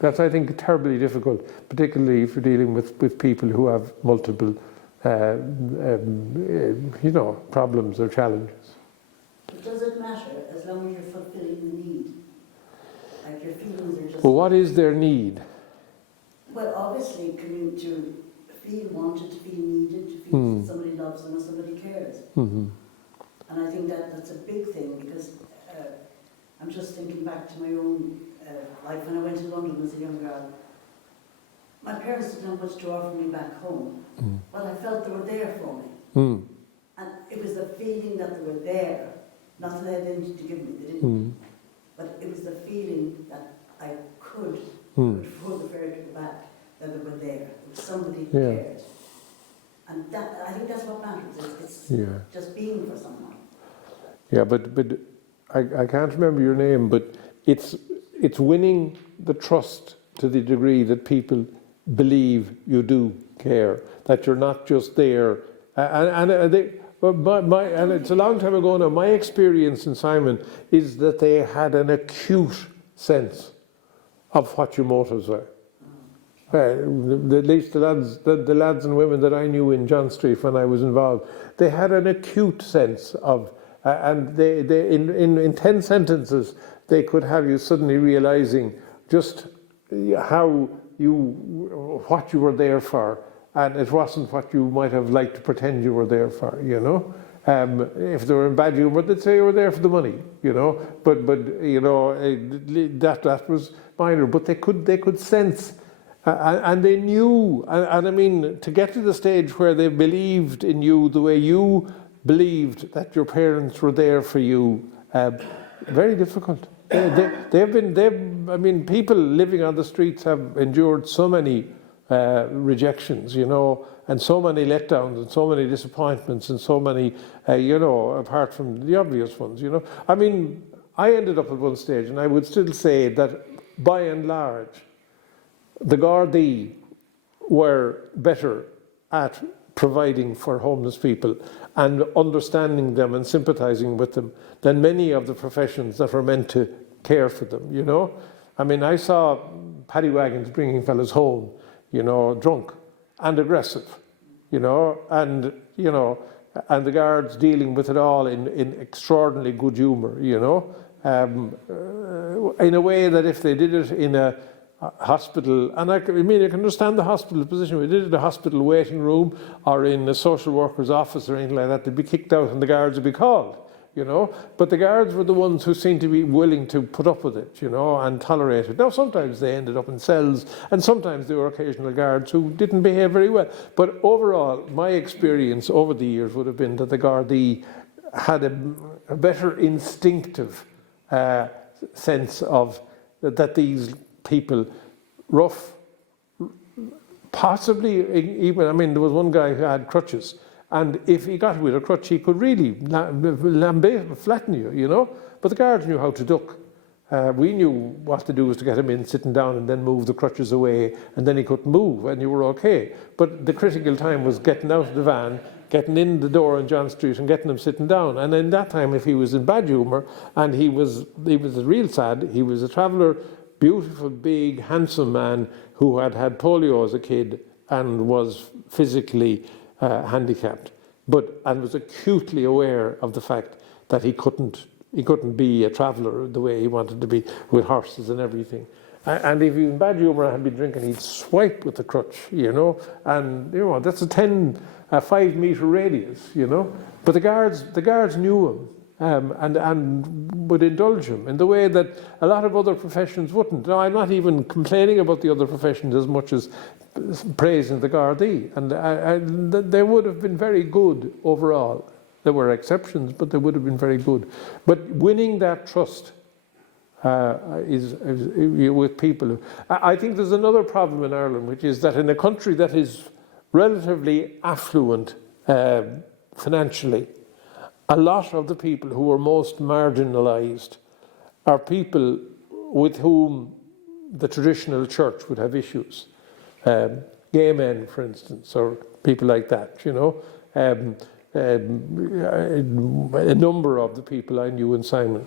That's, I think, terribly difficult, particularly if you're dealing with people who have multiple, you know, problems or challenges. But does it matter as long as you're fulfilling the need? Like your feelings are just... Well, what is their need? Well, obviously, to feel wanted, to feel needed, to feel that somebody loves them or somebody cares. Mm-hmm. And I think that's a big thing, because I'm just thinking back to my own life when I went to London as a young girl. My parents didn't have much to offer me back home, but I felt they were there for me. And it was the feeling that they were there, not that they had anything to give me, they didn't. But it was the feeling that I could throw the fare to the back, that they were there. It was somebody who cared. And that, I think that's what matters. It's just being for someone. Yeah, but I can't remember your name, but it's winning the trust to the degree that people believe you do care, that you're not just there. And it's a long time ago now. My experience in Simon is that they had an acute sense of what your motives were. At least the lads and women that I knew in John Street when I was involved, they had an acute sense of, and they in 10 sentences they could have you suddenly realizing just how what you were there for, and it wasn't what you might have liked to pretend you were there for, you know. If they were in bad humour, they'd say you were there for the money, you know. But you know, that was minor. But they could sense, and they knew. And I mean, to get to the stage where they believed in you the way you believed that your parents were there for you, very difficult. I mean, people living on the streets have endured so many rejections, you know, and so many letdowns and so many disappointments and so many, you know, apart from the obvious ones, you know. I mean, I ended up at one stage, and I would still say that by and large, the Gardaí were better at providing for homeless people and understanding them and sympathising with them than many of the professions that were meant to care for them, you know. I mean, I saw paddy wagons bringing fellas home, you know, drunk and aggressive, you know, and the guards dealing with it all in extraordinarily good humour, you know, in a way that if they did it in a hospital, and I mean, I can understand the hospital position. We did it in a hospital waiting room or in a social worker's office or anything like that, they'd be kicked out and the guards would be called, you know. But the guards were the ones who seemed to be willing to put up with it, you know, and tolerate it. Now, sometimes they ended up in cells, and sometimes there were occasional guards who didn't behave very well. But overall, my experience over the years would have been that the Gardaí had a better instinctive sense of that these people, rough, possibly even, I mean, there was one guy who had crutches, and if he got with a crutch, he could really flatten you, you know, but the guards knew how to duck. We knew what to do was to get him in, sitting down, and then move the crutches away, and then he couldn't move, and you were okay. But the critical time was getting out of the van, getting in the door on John Street and getting him sitting down. And in that time, if he was in bad humour, and he was real sad, he was a traveller, beautiful, big, handsome man who had had polio as a kid and was physically handicapped, and was acutely aware of the fact that he couldn't be a traveller the way he wanted to be, with horses and everything. And if he was in bad humour and had been drinking, he'd swipe with the crutch, you know, and you know that's a 5 metre radius, you know. But the guards knew him. And would indulge him in the way that a lot of other professions wouldn't. Now, I'm not even complaining about the other professions as much as praising the Gardaí. And they would have been very good overall. There were exceptions, but they would have been very good. But winning that trust is with people. I think there's another problem in Ireland, which is that in a country that is relatively affluent financially, a lot of the people who are most marginalised are people with whom the traditional church would have issues. Gay men, for instance, or people like that, you know. A number of the people I knew in Simon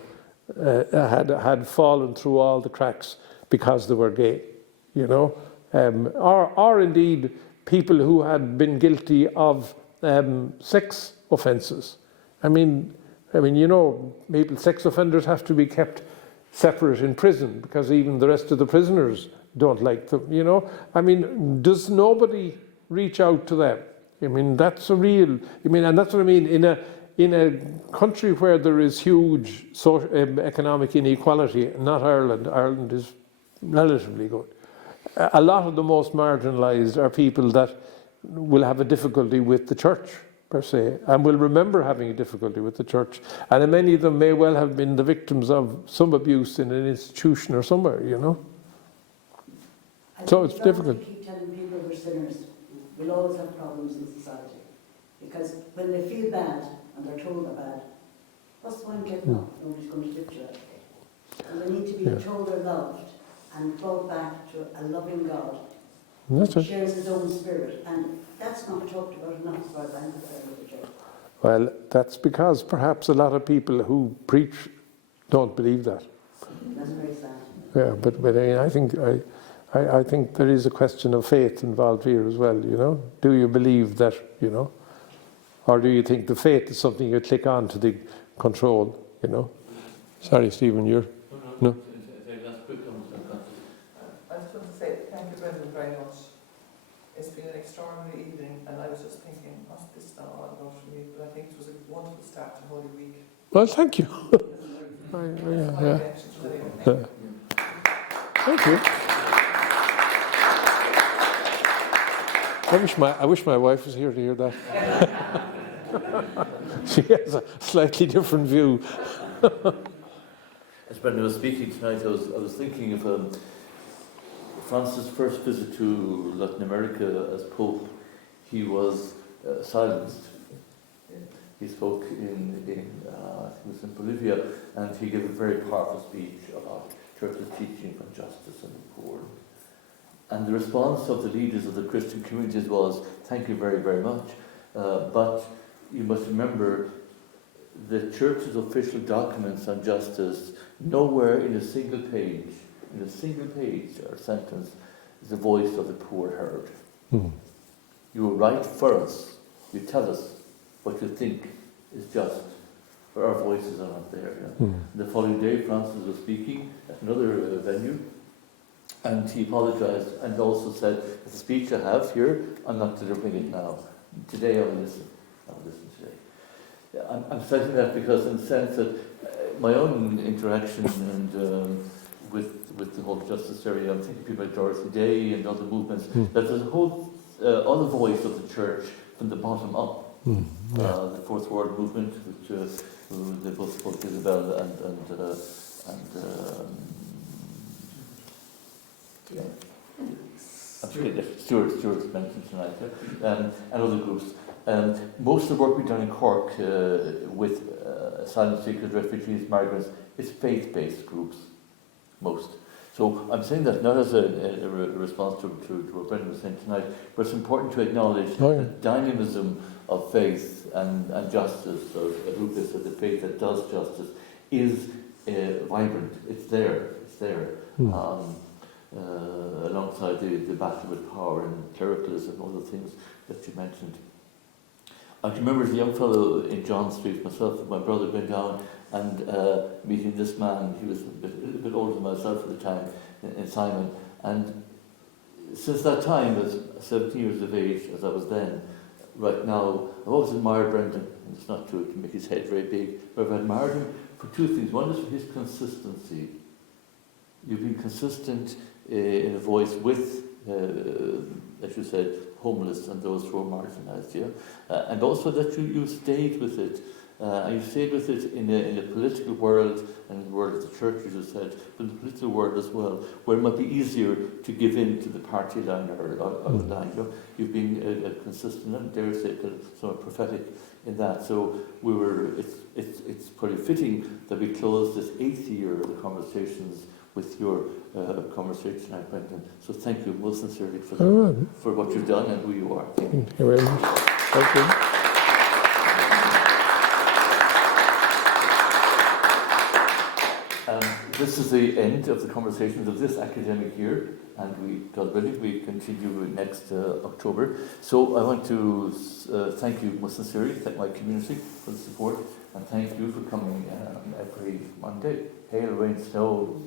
had fallen through all the cracks because they were gay, you know. Or indeed people who had been guilty of sex offences. I mean, you know, maybe sex offenders have to be kept separate in prison because even the rest of the prisoners don't like them, you know. I mean, does nobody reach out to them? I mean, that's a real, and that's what I mean, in a country where there is huge economic inequality, not Ireland. Ireland is relatively good. A lot of the most marginalised are people that will have a difficulty with the church, per se, and will remember having a difficulty with the church. And many of them may well have been the victims of some abuse in an institution or somewhere, you know. So it's difficult. We keep telling people they're sinners. We'll always have problems in society. Because when they feel bad and they're told they're bad, what's the point of getting up? Nobody's going to lift you out. And they need to be told they're loved and brought back to a loving God who shares his own spirit. And that's not talked about enough as far as I'm concerned with the church. Well, that's because perhaps a lot of people who preach don't believe that. That's very sad. Yeah, but I think there is a question of faith involved here as well, you know. Do you believe that, you know? Or do you think the faith is something you click on to the control, you know? Sorry, Stephen, you're... No? I just want to say thank you, President. It's been an extraordinary evening, and I was just thinking, what's this now all about for me? But I think it was a wonderful start to Holy Week. Well, thank you. That's my reaction to it. Thank you. I wish my wife was here to hear that. She has a slightly different view. As Brendan was speaking tonight, I was thinking of Francis' first visit to Latin America as Pope. He was silenced. He spoke in I think it was in Bolivia, and he gave a very powerful speech about Church's teaching on justice and the poor. And the response of the leaders of the Christian communities was, thank you very, very much. But you must remember the Church's official documents on justice, nowhere in a single page or sentence, is the voice of the poor heard. You will write for us, you tell us what you think is just, but our voices are not there. The following day, Francis was speaking at another venue, and he apologised and also said, the speech I have here, I'm not delivering it now. Today I will listen. I'll listen today. I'm citing that because in the sense that my own interaction and with the whole justice area, I'm thinking people like Dorothy Day and other movements, that there's a whole other voice of the church from the bottom up. The Fourth World Movement, which they both spoke, Isabel and Stuart's mentioned tonight, and other groups. Most of the work we've done in Cork with asylum seekers, refugees, migrants is faith-based groups, most. So I'm saying that not as a response to what Brendan was saying tonight, but it's important to acknowledge the dynamism of faith and justice, or Lucas, of the faith that does justice, is vibrant. It's there. Alongside the battle with power and clericalism and all the things that you mentioned. I can remember as a young fellow in John Street myself, my brother went down and meeting this man. He was a bit older than myself at the time, in Simon. And since that time, as 17 years of age, as I was then, right now, I've always admired Brendan, and it's not to make his head very big, but I've admired him for two things. One is for his consistency. You've been consistent in a voice with, as you said, homeless and those who are marginalised, and also that you stayed with it. And you stayed with it in the political world and the world of the church, as you said, but in the political world as well, where it might be easier to give in to the party line or line. You've been consistent and dare say somewhat prophetic in that. So it's pretty fitting that we close this 8th year of the conversations with your conversation tonight, Brendan. So thank you most sincerely for what you've done and who you are. Thank you. Thank you very much. Thank you. This is the end of the conversations of this academic year, and God willing, we continue next October. So I want to thank you most sincerely, thank my community for the support, and thank you for coming every Monday. Hail, rain, snow,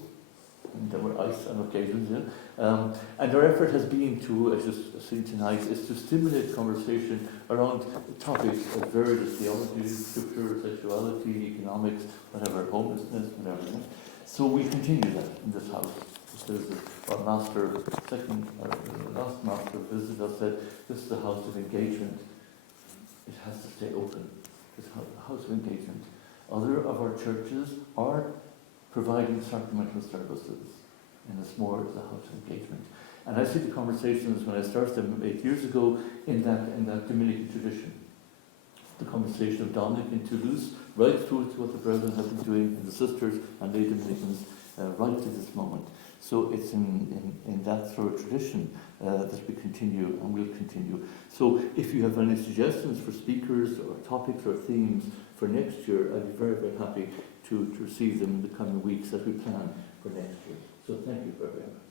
and there were ice on occasions. And our effort has been to, as you've seen tonight, is to stimulate conversation around topics of various theology, scripture, sexuality, economics, whatever, homelessness, whatever. So we continue that in this house. There's our last master visitor said, this is the house of engagement. It has to stay open. It's a house of engagement. Other of our churches are providing sacramental services. Ennismore is a house of engagement. And I see the conversations when I started them 8 years ago in that Dominican tradition. The conversation of Dominic in Toulouse, right through to what the brethren have been doing, and the sisters and lay Dominicans, right to this moment. So it's in that sort of tradition that we continue and will continue. So if you have any suggestions for speakers or topics or themes for next year, I'd be very, very happy to receive them in the coming weeks as we plan for next year. So thank you very much.